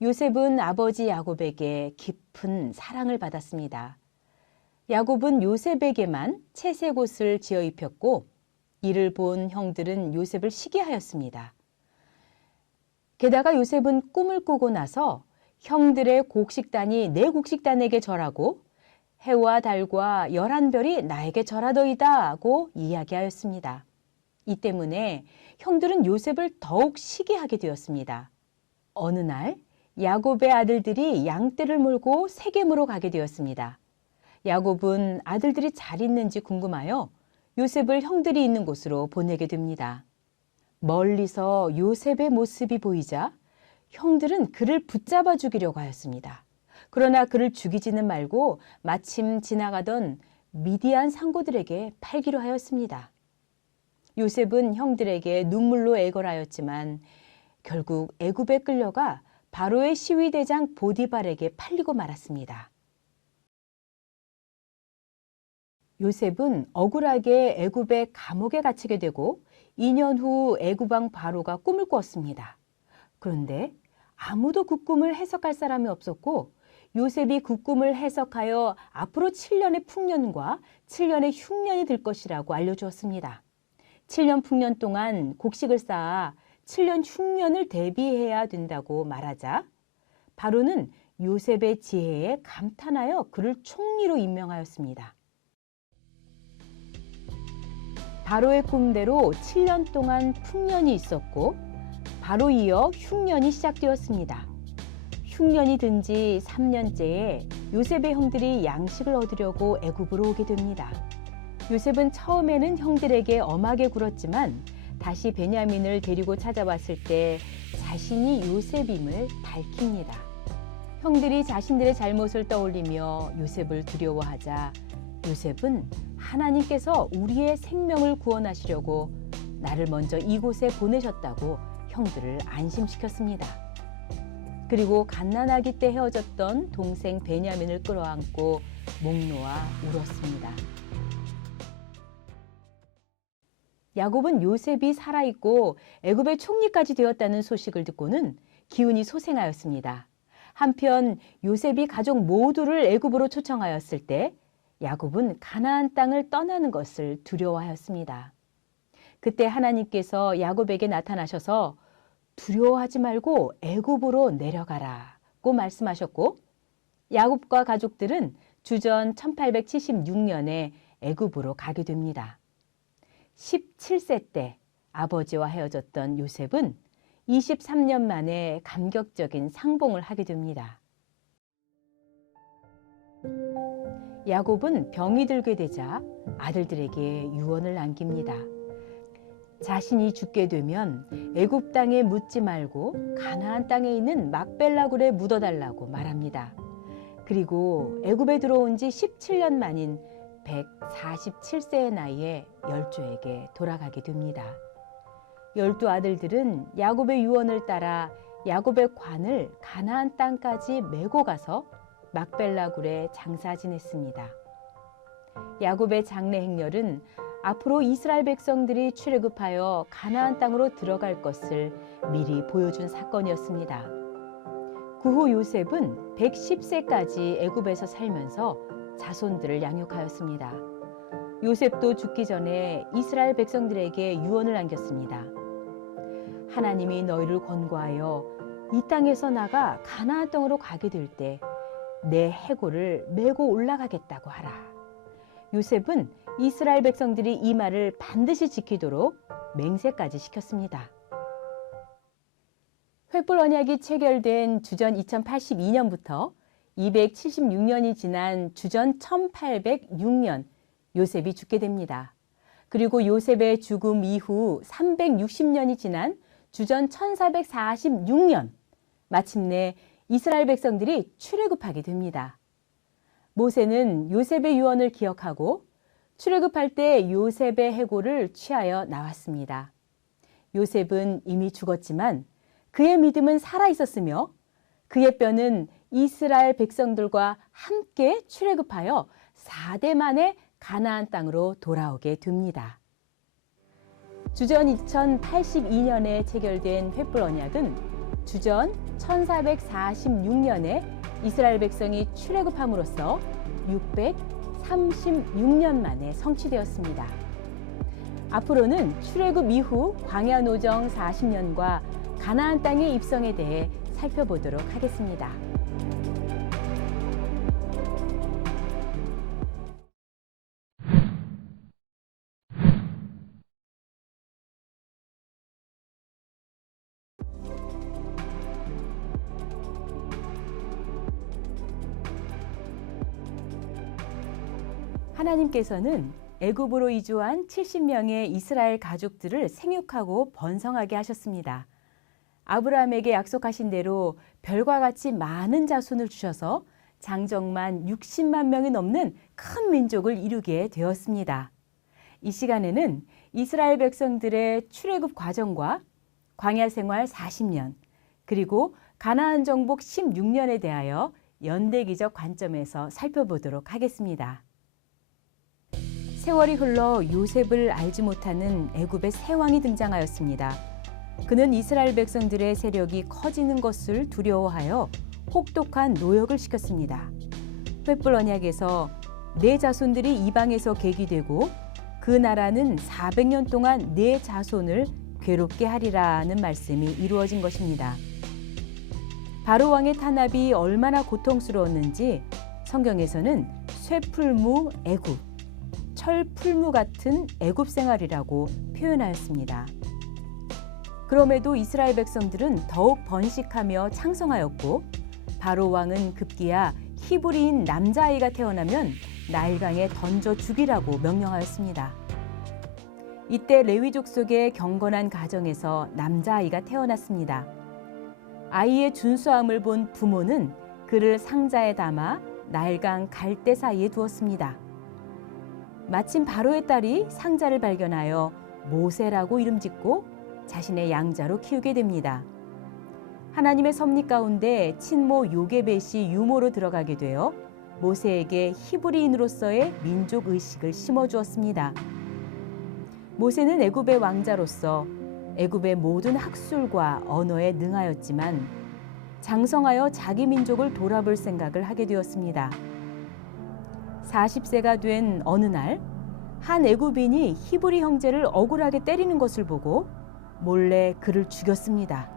요셉은 아버지 야곱에게 깊은 사랑을 받았습니다. 야곱은 요셉에게만 채색 옷을 지어 입혔고 이를 본 형들은 요셉을 시기하였습니다. 게다가 요셉은 꿈을 꾸고 나서 형들의 곡식단이 내 곡식단에게 절하고 해와 달과 11별이 나에게 절하더이다고 이야기하였습니다. 이 때문에 형들은 요셉을 더욱 시기하게 되었습니다. 어느 날 야곱의 아들들이 양떼를 몰고 세겜으로 가게 되었습니다. 야곱은 아들들이 잘 있는지 궁금하여 요셉을 형들이 있는 곳으로 보내게 됩니다. 멀리서 요셉의 모습이 보이자 형들은 그를 붙잡아 죽이려고 하였습니다. 그러나 그를 죽이지는 말고 마침 지나가던 미디안 상고들에게 팔기로 하였습니다. 요셉은 형들에게 눈물로 애걸하였지만 결국 애굽에 끌려가 바로의 시위대장 보디발에게 팔리고 말았습니다. 요셉은 억울하게 애굽의 감옥에 갇히게 되고 2년 후 애굽 왕 바로가 꿈을 꾸었습니다. 그런데 아무도 그 꿈을 해석할 사람이 없었고 요셉이 그 꿈을 해석하여 앞으로 7년의 풍년과 7년의 흉년이 들 것이라고 알려주었습니다. 7년 풍년 동안 곡식을 쌓아 7년 흉년을 대비해야 된다고 말하자 바로는 요셉의 지혜에 감탄하여 그를 총리로 임명하였습니다. 바로의 꿈대로 7년 동안 풍년이 있었고 바로 이어 흉년이 시작되었습니다. 흉년이 든 지 3년째에 요셉의 형들이 양식을 얻으려고 애굽으로 오게 됩니다. 요셉은 처음에는 형들에게 엄하게 굴었지만 다시 베냐민을 데리고 찾아왔을 때 자신이 요셉임을 밝힙니다. 형들이 자신들의 잘못을 떠올리며 요셉을 두려워하자 요셉은 하나님께서 우리의 생명을 구원하시려고 나를 먼저 이곳에 보내셨다고 형들을 안심시켰습니다. 그리고 갓난아기 때 헤어졌던 동생 베냐민을 끌어안고 목 놓아 울었습니다. 야곱은 요셉이 살아있고 애굽의 총리까지 되었다는 소식을 듣고는 기운이 솟행하였습니다. 한편 요셉이 가족 모두를 애굽으로 초청하였을 때 야곱은 가나안 땅을 떠나는 것을 두려워하였습니다. 그때 하나님께서 야곱에게 나타나셔서 두려워하지 말고 애굽으로 내려가라고 말씀하셨고 야곱과 가족들은 주전 1876년에 애굽으로 가게 됩니다. 17세 때 아버지와 헤어졌던 요셉은 23년 만에 감격적인 상봉을 하게 됩니다. 야곱은 병이 들게 되자 아들들에게 유언을 남깁니다. 자신이 죽게 되면 애굽 땅에 묻지 말고 가나안 땅에 있는 막벨라 굴에 묻어달라고 말합니다. 그리고 애굽에 들어온 지 17년 만인 147세의 나이에 열조에게 돌아가게 됩니다. 12 아들들은 야곱의 유언을 따라 야곱의 관을 가나안 땅까지 메고 가서 막벨라 굴에 장사 지냈습니다. 야곱의 장래 행렬은 앞으로 이스라엘 백성들이 출애굽하여 가나안 땅으로 들어갈 것을 미리 보여준 사건이었습니다. 그 후 요셉은 110세까지 애굽에서 살면서 자손들을 양육하였습니다. 요셉도 죽기 전에 이스라엘 백성들에게 유언을 남겼습니다. 하나님이 너희를 권고하여 이 땅에서 나가 가나안 땅으로 가게 될 때 내 해골을 메고 올라가겠다고 하라. 요셉은 이스라엘 백성들이 이 말을 반드시 지키도록 맹세까지 시켰습니다. 횃불 언약이 체결된 주전 2082년부터 276년이 지난 주전 1806년 요셉이 죽게 됩니다. 그리고 요셉의 죽음 이후 360년이 지난 주전 1446년 마침내 이스라엘 백성들이 출애굽하게 됩니다. 모세는 요셉의 유언을 기억하고 출애굽할 때 요셉의 해골을 취하여 나왔습니다. 요셉은 이미 죽었지만 그의 믿음은 살아 있었으며 그의 뼈는 이스라엘 백성들과 함께 출애굽하여 4대 만에 가나안 땅으로 돌아오게 됩니다. 주전 2082년에 체결된 횃불 언약은 주전 1446년에 이스라엘 백성이 출애굽함으로써 636년 만에 성취되었습니다. 앞으로는 출애굽 이후 광야 노정 40년과 가나안 땅의 입성에 대해 살펴보도록 하겠습니다. 하나님께서는 애굽으로 이주한 70명의 이스라엘 가족들을 생육하고 번성하게 하셨습니다. 아브라함에게 약속하신 대로 별과 같이 많은 자손을 주셔서 장정만 60만 명이 넘는 큰 민족을 이루게 되었습니다. 이 시간에는 이스라엘 백성들의 출애굽 과정과 광야 생활 40년, 그리고 가나안 정복 16년에 대하여 연대기적 관점에서 살펴보도록 하겠습니다. 세월이 흘러 요셉을 알지 못하는 애굽의 새 왕이 등장하였습니다. 그는 이스라엘 백성들의 세력이 커지는 것을 두려워하여 혹독한 노역을 시켰습니다. 횃불 언약에서 내 자손들이 이방에서 계기되고 그 나라는 400년 동안 내 자손을 괴롭게 하리라는 말씀이 이루어진 것입니다. 바로 왕의 탄압이 얼마나 고통스러웠는지 성경에서는 쇠풀무 애굽, 철풀무 같은 애굽 생활이라고 표현하였습니다. 그럼에도 이스라엘 백성들은 더욱 번식하며 창성하였고 바로 왕은 급기야 히브리인 남자아이가 태어나면 나일강에 던져 죽이라고 명령하였습니다. 이때 레위족 속의 경건한 가정에서 남자아이가 태어났습니다. 아이의 준수함을 본 부모는 그를 상자에 담아 나일강 갈대 사이에 두었습니다. 마침 바로의 딸이 상자를 발견하여 모세라고 이름 짓고 자신의 양자로 키우게 됩니다. 하나님의 섭리 가운데 친모 요게벳이 유모로 들어가게 되어 모세에게 히브리인으로서의 민족 의식을 심어주었습니다. 모세는 애굽의 왕자로서 애굽의 모든 학술과 언어에 능하였지만 장성하여 자기 민족을 돌아볼 생각을 하게 되었습니다. 40세가 된 어느 날 한 애굽인이 히브리 형제를 억울하게 때리는 것을 보고 몰래 그를 죽였습니다.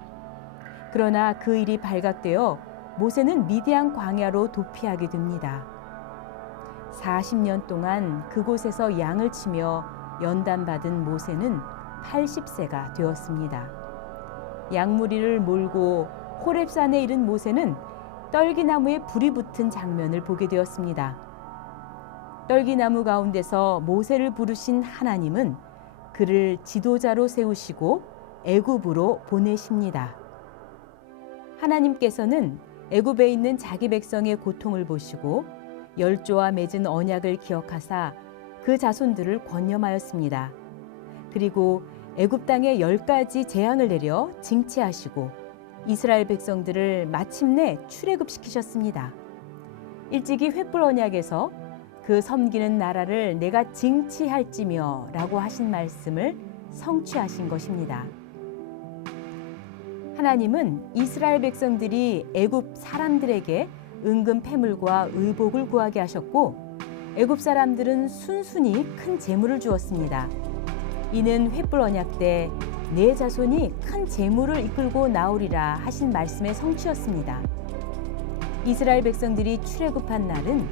그러나 그 일이 발각되어 모세는 미디안 광야로 도피하게 됩니다. 40년 동안 그곳에서 양을 치며 연단받은 모세는 80세가 되었습니다. 양무리를 몰고 호렙산에 이른 모세는 떨기나무에 불이 붙은 장면을 보게 되었습니다. 떨기나무 가운데서 모세를 부르신 하나님은 그를 지도자로 세우시고 애굽으로 보내십니다. 하나님께서는 애굽에 있는 자기 백성의 고통을 보시고 열조와 맺은 언약을 기억하사 그 자손들을 권념하였습니다. 그리고 애굽 땅에 10가지 재앙을 내려 징치하시고 이스라엘 백성들을 마침내 출애굽시키셨습니다. 일찍이 횃불 언약에서 그 섬기는 나라를 내가 징치할지며 라고 하신 말씀을 성취하신 것입니다. 하나님은 이스라엘 백성들이 애굽 사람들에게 은금 패물과 의복을 구하게 하셨고 애굽 사람들은 순순히 큰 재물을 주었습니다. 이는 횃불 언약 때 내 자손이 큰 재물을 이끌고 나오리라 하신 말씀의 성취였습니다. 이스라엘 백성들이 출애굽한 날은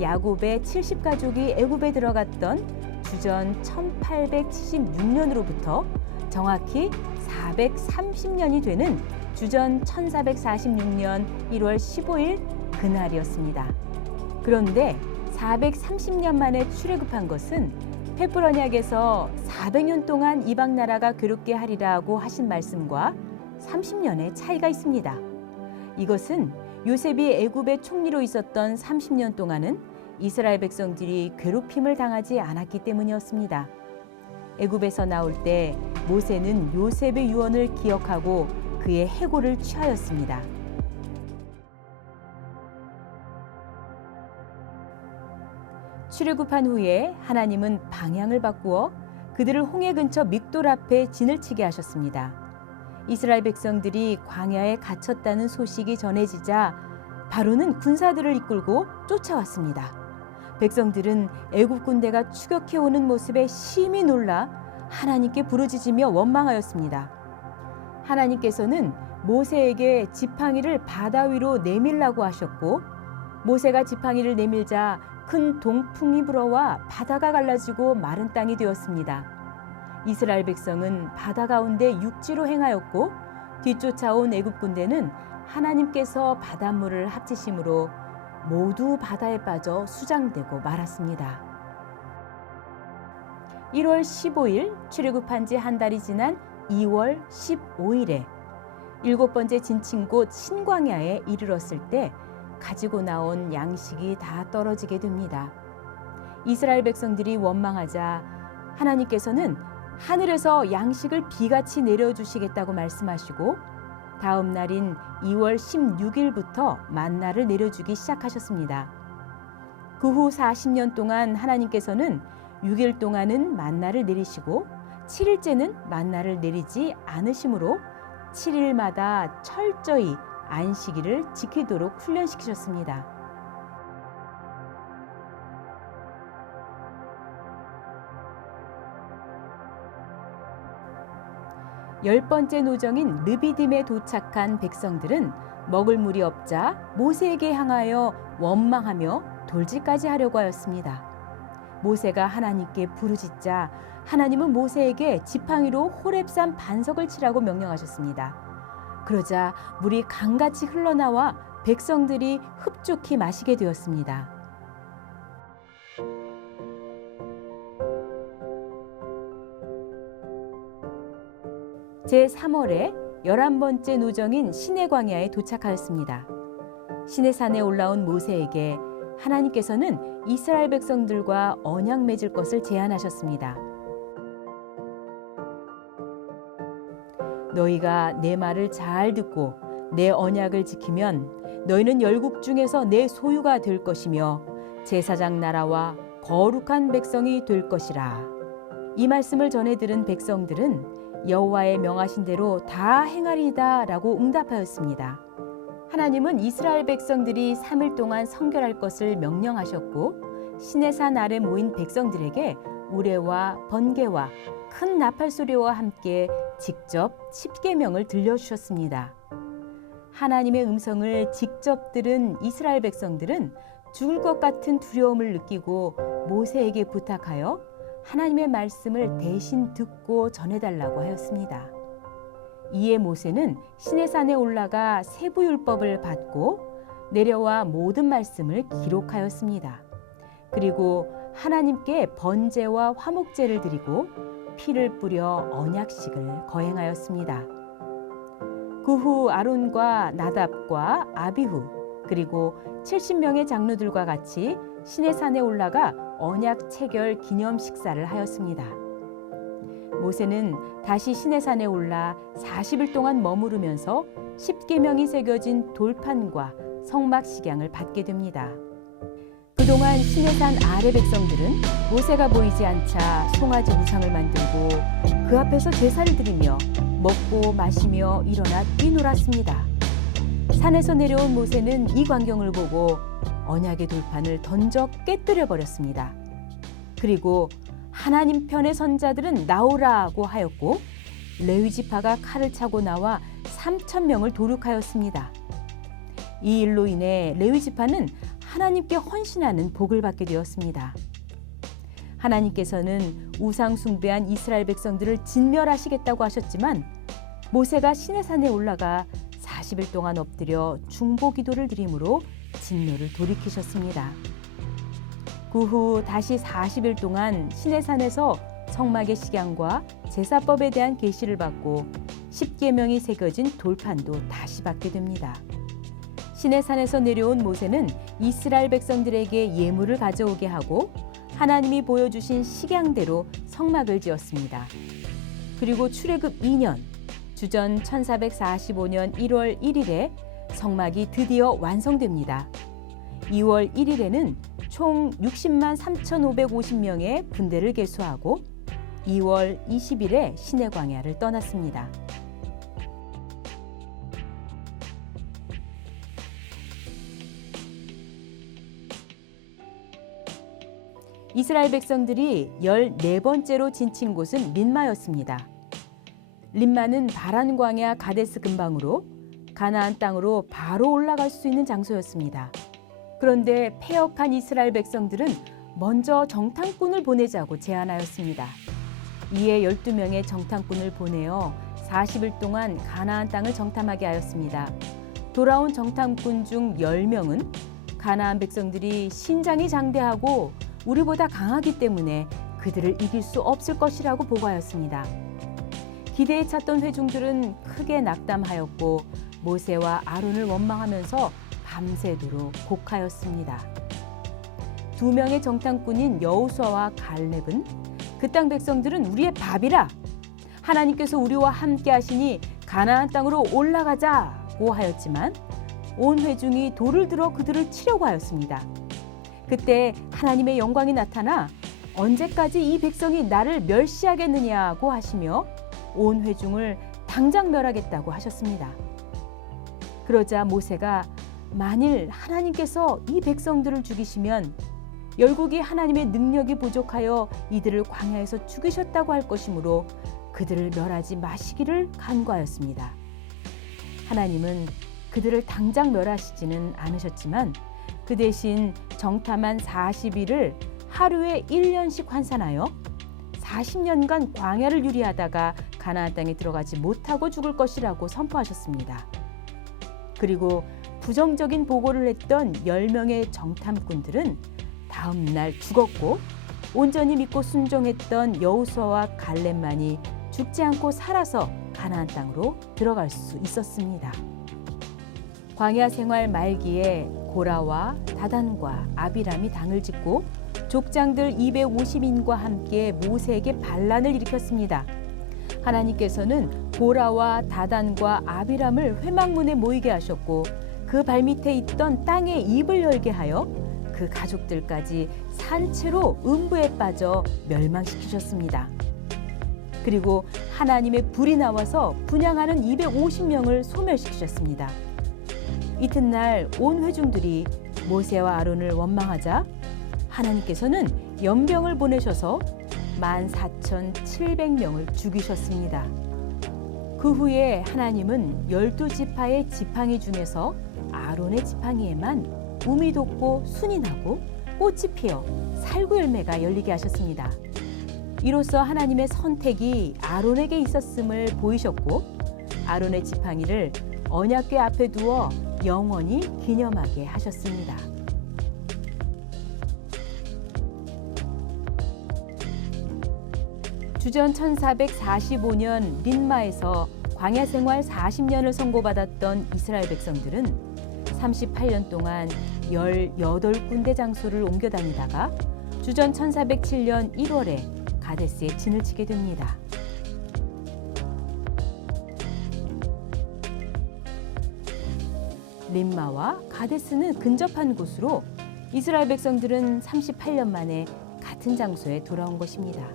야곱의 70가족이 애굽에 들어갔던 주전 1876년으로부터 정확히 430년이 되는 주전 1446년 1월 15일 그날이었습니다. 그런데 430년 만에 출애굽한 것은 횃불 언약에서 400년 동안 이방 나라가 괴롭게 하리라고 하신 말씀과 30년의 차이가 있습니다. 이것은 요셉이 애굽의 총리로 있었던 30년 동안은 이스라엘 백성들이 괴롭힘을 당하지 않았기 때문이었습니다. 애굽에서 나올 때 모세는 요셉의 유언을 기억하고 그의 해고를 취하였습니다. 출애굽한 후에 하나님은 방향을 바꾸어 그들을 홍해 근처 믹돌 앞에 진을 치게 하셨습니다. 이스라엘 백성들이 광야에 갇혔다는 소식이 전해지자 바로는 군사들을 이끌고 쫓아왔습니다. 백성들은 애굽 군대가 추격해오는 모습에 심히 놀라 하나님께 부르짖으며 원망하였습니다. 하나님께서는 모세에게 지팡이를 바다 위로 내밀라고 하셨고 모세가 지팡이를 내밀자 큰 동풍이 불어와 바다가 갈라지고 마른 땅이 되었습니다. 이스라엘 백성은 바다 가운데 육지로 행하였고 뒤쫓아온 애굽 군대는 하나님께서 바닷물을 합치심으로 모두 바다에 빠져 수장되고 말았습니다. 1월 15일 출애굽한 지 한 달이 지난 2월 15일에 7번째 진친 곳 신광야에 이르렀을 때 가지고 나온 양식이 다 떨어지게 됩니다. 이스라엘 백성들이 원망하자 하나님께서는 하늘에서 양식을 비같이 내려주시겠다고 말씀하시고 다음 날인 2월 16일부터 만나를 내려주기 시작하셨습니다. 그 후 40년 동안 하나님께서는 6일 동안은 만나를 내리시고 7일째는 만나를 내리지 않으시므로 7일마다 철저히 안식일을 지키도록 훈련시키셨습니다. 10번째 노정인 르비딤에 도착한 백성들은 먹을 물이 없자 모세에게 향하여 원망하며 돌질까지 하려고 하였습니다. 모세가 하나님께 부르짖자 하나님은 모세에게 지팡이로 호렙산 반석을 치라고 명령하셨습니다. 그러자 물이 강같이 흘러나와 백성들이 흡족히 마시게 되었습니다. 제3월에 11번째 노정인 시내 광야에 도착하였습니다. 시내산에 올라온 모세에게 하나님께서는 이스라엘 백성들과 언약 맺을 것을 제안하셨습니다. 너희가 내 말을 잘 듣고 내 언약을 지키면 너희는 열국 중에서 내 소유가 될 것이며 제사장 나라와 거룩한 백성이 될 것이라. 이 말씀을 전해 들은 백성들은 여호와의 명하신 대로 다 행하리이다 라고 응답하였습니다. 하나님은 이스라엘 백성들이 3일 동안 성결할 것을 명령하셨고 시내산 아래 모인 백성들에게 우레와 번개와 큰 나팔 소리와 함께 직접 십계명을 들려주셨습니다. 하나님의 음성을 직접 들은 이스라엘 백성들은 죽을 것 같은 두려움을 느끼고 모세에게 부탁하여 하나님의 말씀을 대신 듣고 전해달라고 하였습니다. 이에 모세는 시내산에 올라가 세부율법을 받고 내려와 모든 말씀을 기록하였습니다. 그리고 하나님께 번제와 화목제를 드리고 피를 뿌려 언약식을 거행하였습니다. 그 후 아론과 나답과 아비후 그리고 70명의 장로들과 같이 시내산에 올라가 언약 체결 기념 식사를 하였습니다. 모세는 다시 시내산에 올라 40일 동안 머무르면서 10계명이 새겨진 돌판과 성막 식양을 받게 됩니다. 그동안 시내산 아래 백성들은 모세가 보이지 않자 송아지 우상을 만들고 그 앞에서 제사를 드리며 먹고 마시며 일어나 뛰놀았습니다. 산에서 내려온 모세는 이 광경을 보고 언약의 돌판을 던져 깨뜨려 버렸습니다. 그리고 하나님 편의 선자들은 나오라고 하였고 레위 지파가 칼을 차고 나와 3,000명을 도륙하였습니다. 이 일로 인해 레위 지파는 하나님께 헌신하는 복을 받게 되었습니다. 하나님께서는 우상 숭배한 이스라엘 백성들을 진멸하시겠다고 하셨지만 모세가 시내산에 올라가 40일 동안 엎드려 중보 기도를 드림으로 진노를 돌이키셨습니다. 그 후 다시 40일 동안 시내산에서 성막의 식양과 제사법에 대한 계시를 받고 10계명이 새겨진 돌판도 다시 받게 됩니다. 시내산에서 내려온 모세는 이스라엘 백성들에게 예물을 가져오게 하고 하나님이 보여주신 식양대로 성막을 지었습니다. 그리고 출애굽 2년, 주전 1445년 1월 1일에 성막이 드디어 완성됩니다. 2월 1일에는 총 60만 3,550명의 군대를 개수하고 2월 20일에 시내 광야를 떠났습니다. 이스라엘 백성들이 14번째로 지친 곳은 림마였습니다. 림마는 바란 광야 가데스 근방으로 가나안 땅으로 바로 올라갈 수 있는 장소였습니다. 그런데 패역한 이스라엘 백성들은 먼저 정탐꾼을 보내자고 제안하였습니다. 이에 12명의 정탐꾼을 보내어 40일 동안 가나안 땅을 정탐하게 하였습니다. 돌아온 정탐꾼 중 10명은 가나안 백성들이 신장이 장대하고 우리보다 강하기 때문에 그들을 이길 수 없을 것이라고 보고하였습니다. 기대에 찼던 회중들은 크게 낙담하였고 모세와 아론을 원망하면서 밤새도록 곡하였습니다. 2명의 정탐꾼인 여호수아와 갈렙은 그 땅 백성들은 우리의 밥이라 하나님께서 우리와 함께 하시니 가나안 땅으로 올라가자고 하였지만 온 회중이 돌을 들어 그들을 치려고 하였습니다. 그때 하나님의 영광이 나타나 언제까지 이 백성이 나를 멸시하겠느냐고 하시며 온 회중을 당장 멸하겠다고 하셨습니다. 그러자 모세가 만일 하나님께서 이 백성들을 죽이시면 열국이 하나님의 능력이 부족하여 이들을 광야에서 죽이셨다고 할 것이므로 그들을 멸하지 마시기를 간구하였습니다. 하나님은 그들을 당장 멸하시지는 않으셨지만 그 대신 정탐한 40일을 하루에 1년씩 환산하여 40년간 광야를 유리하다가 가나안 땅에 들어가지 못하고 죽을 것이라고 선포하셨습니다. 그리고 부정적인 보고를 했던 10명의 정탐꾼들은 다음 날 죽었고 온전히 믿고 순종했던 여호수아와 갈렙만이 죽지 않고 살아서 가나안 땅으로 들어갈 수 있었습니다. 광야 생활 말기에 고라와 다단과 아비람이 당을 짓고 족장들 250인과 함께 모세에게 반란을 일으켰습니다. 하나님께서는 고라와 다단과 아비람을 회막문에 모이게 하셨고 그 발밑에 있던 땅의 입을 열게 하여 그 가족들까지 산채로 음부에 빠져 멸망시키셨습니다. 그리고 하나님의 불이 나와서 분향하는 250명을 소멸시키셨습니다. 이튿날 온 회중들이 모세와 아론을 원망하자 하나님께서는 연병을 보내셔서 14,700명을 죽이셨습니다. 그 후에 하나님은 12지파의 지팡이 중에서 아론의 지팡이에만 우미 돋고 순이 나고 꽃이 피어 살구 열매가 열리게 하셨습니다. 이로써 하나님의 선택이 아론에게 있었음을 보이셨고 아론의 지팡이를 언약궤 앞에 두어 영원히 기념하게 하셨습니다. 주전 1445년 린마에서 광야 생활 40년을 선고받았던 이스라엘 백성들은 38년 동안 18군데 장소를 옮겨 다니다가 주전 1407년 1월에 가데스에 진을 치게 됩니다. 림마와 가데스는 근접한 곳으로 이스라엘 백성들은 38년 만에 같은 장소에 돌아온 것입니다.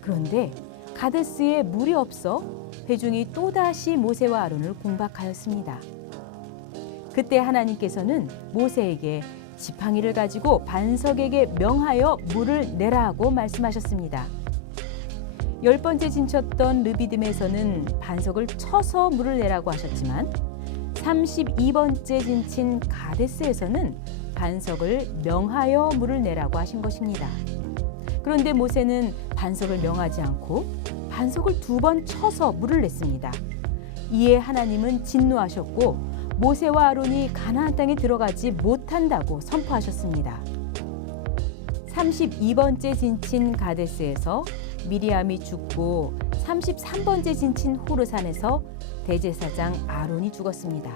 그런데 가데스에 물이 없어 회중이 또다시 모세와 아론을 공박하였습니다. 그때 하나님께서는 모세에게 지팡이를 가지고 반석에게 명하여 물을 내라 하고 말씀하셨습니다. 10번째 진쳤던 르비딤에서는 반석을 쳐서 물을 내라고 하셨지만 32번째 진친 가데스에서는 반석을 명하여 물을 내라고 하신 것입니다. 그런데 모세는 반석을 명하지 않고 반석을 2번 쳐서 물을 냈습니다. 이에 하나님은 진노하셨고 모세와 아론이 가나안 땅에 들어가지 못한다고 선포하셨습니다. 32번째 진친 가데스에서 미리암이 죽고 33번째 진친 호르산에서 대제사장 아론이 죽었습니다.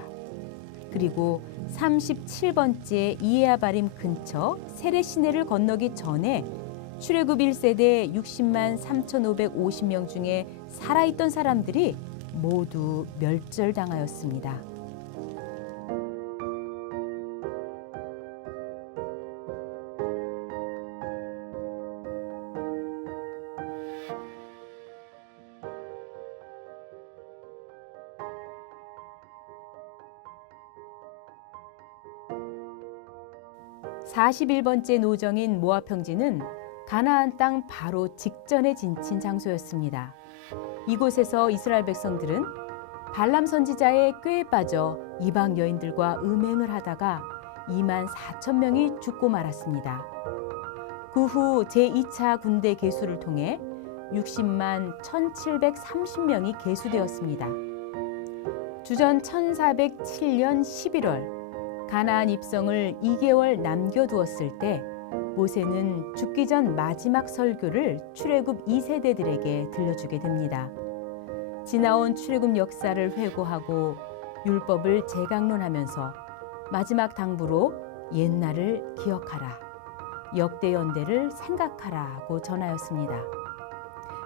그리고 37번째 이에아바림 근처 세레 시내를 건너기 전에 출애굽 1세대 60만 3,550명 중에 살아있던 사람들이 모두 멸절당하였습니다. (41번째) 노정인 모압 평지는 가나안 땅 바로 직전에 진친 장소였습니다. 이곳에서 이스라엘 백성들은 발람 선지자의 꾀에 빠져 이방 여인들과 음행을 하다가 2만 4천 명이 죽고 말았습니다. 그 후 제2차 군대 계수를 통해 60만 1,730명이 계수되었습니다. 주전 1407년 11월 가나안 입성을 2개월 남겨두었을 때 모세는 죽기 전 마지막 설교를 출애굽 2세대들에게 들려주게 됩니다. 지나온 출애굽 역사를 회고하고 율법을 재강론하면서 마지막 당부로 옛날을 기억하라, 역대연대를 생각하라고 전하였습니다.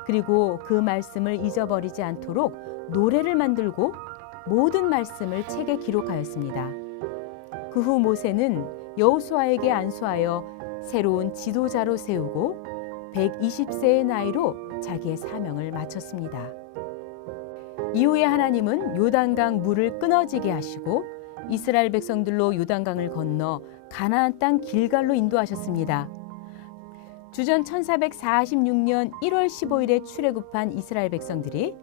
그리고 그 말씀을 잊어버리지 않도록 노래를 만들고 모든 말씀을 책에 기록하였습니다. 그 후 모세는 여호수아에게 안수하여 새로운 지도자로 세우고 120세의 나이로 자기의 사명을 마쳤습니다. 이후에 하나님은 요단강 물을 끊어지게 하시고 이스라엘 백성들로 요단강을 건너 가나안 땅 길갈로 인도하셨습니다. 주전 1446년 1월 15일에 출애굽한 이스라엘 백성들이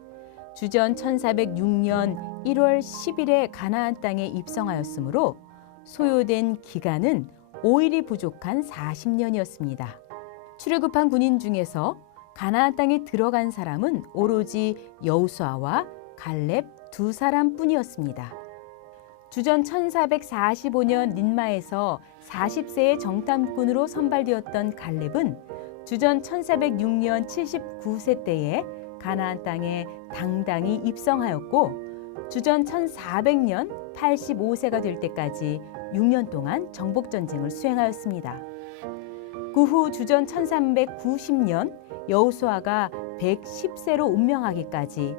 주전 1406년 1월 10일에 가나안 땅에 입성하였으므로 소요된 기간은 5일이 부족한 40년이었습니다. 출애굽한 군인 중에서 가나안 땅에 들어간 사람은 오로지 여호수아와 갈렙 2사람뿐이었습니다. 주전 1445년 린마에서 40세의 정탐꾼으로 선발되었던 갈렙은 주전 1406년 79세 때에 가나안 땅에 당당히 입성하였고 주전 1400년 85세가 될 때까지 6년 동안 정복전쟁을 수행하였습니다. 그 후 주전 1390년 여호수아가 110세로 운명하기까지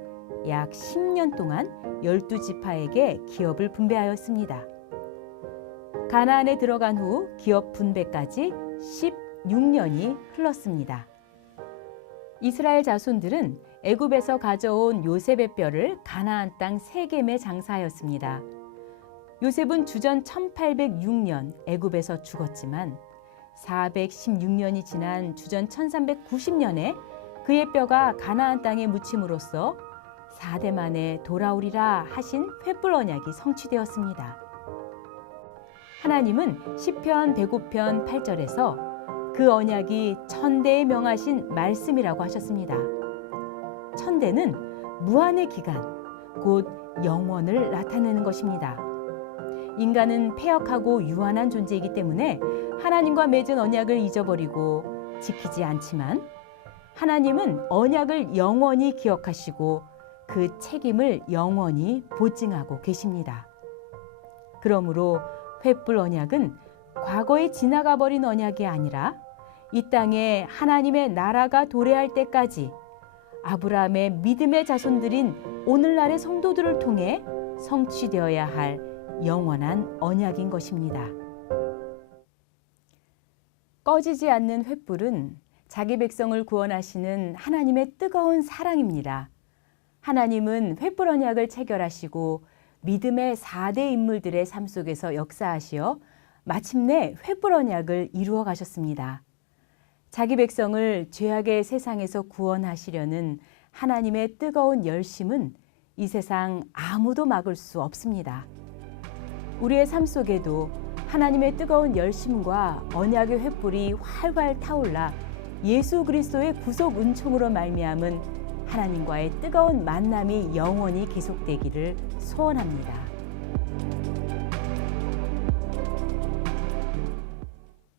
약 10년 동안 12지파에게 기업을 분배하였습니다. 가나안에 들어간 후 기업 분배까지 16년이 흘렀습니다. 이스라엘 자손들은 애굽에서 가져온 요셉의 뼈를 가나안 땅 세겜에 장사하였습니다. 요셉은 주전 1806년 애굽에서 죽었지만 416년이 지난 주전 1390년에 그의 뼈가 가나안 땅에 묻힘으로써 4대 만에 돌아오리라 하신 횃불 언약이 성취되었습니다. 하나님은 시편 105편 8절에서 그 언약이 천대에 명하신 말씀이라고 하셨습니다. 천대는 무한의 기간, 곧 영원을 나타내는 것입니다. 인간은 패역하고 유한한 존재이기 때문에 하나님과 맺은 언약을 잊어버리고 지키지 않지만 하나님은 언약을 영원히 기억하시고 그 책임을 영원히 보증하고 계십니다. 그러므로 횃불 언약은 과거에 지나가 버린 언약이 아니라 이 땅에 하나님의 나라가 도래할 때까지 아브라함의 믿음의 자손들인 오늘날의 성도들을 통해 성취되어야 할 영원한 언약인 것입니다. 꺼지지 않는 횃불은 자기 백성을 구원하시는 하나님의 뜨거운 사랑입니다. 하나님은 횃불 언약을 체결하시고 믿음의 4대 인물들의 삶 속에서 역사하시어 마침내 횃불 언약을 이루어 가셨습니다. 자기 백성을 죄악의 세상에서 구원하시려는 하나님의 뜨거운 열심은 이 세상 아무도 막을 수 없습니다. 우리의 삶 속에도 하나님의 뜨거운 열심과 언약의 횃불이 활활 타올라 예수 그리스도의 구속 은총으로 말미암은 하나님과의 뜨거운 만남이 영원히 계속되기를 소원합니다.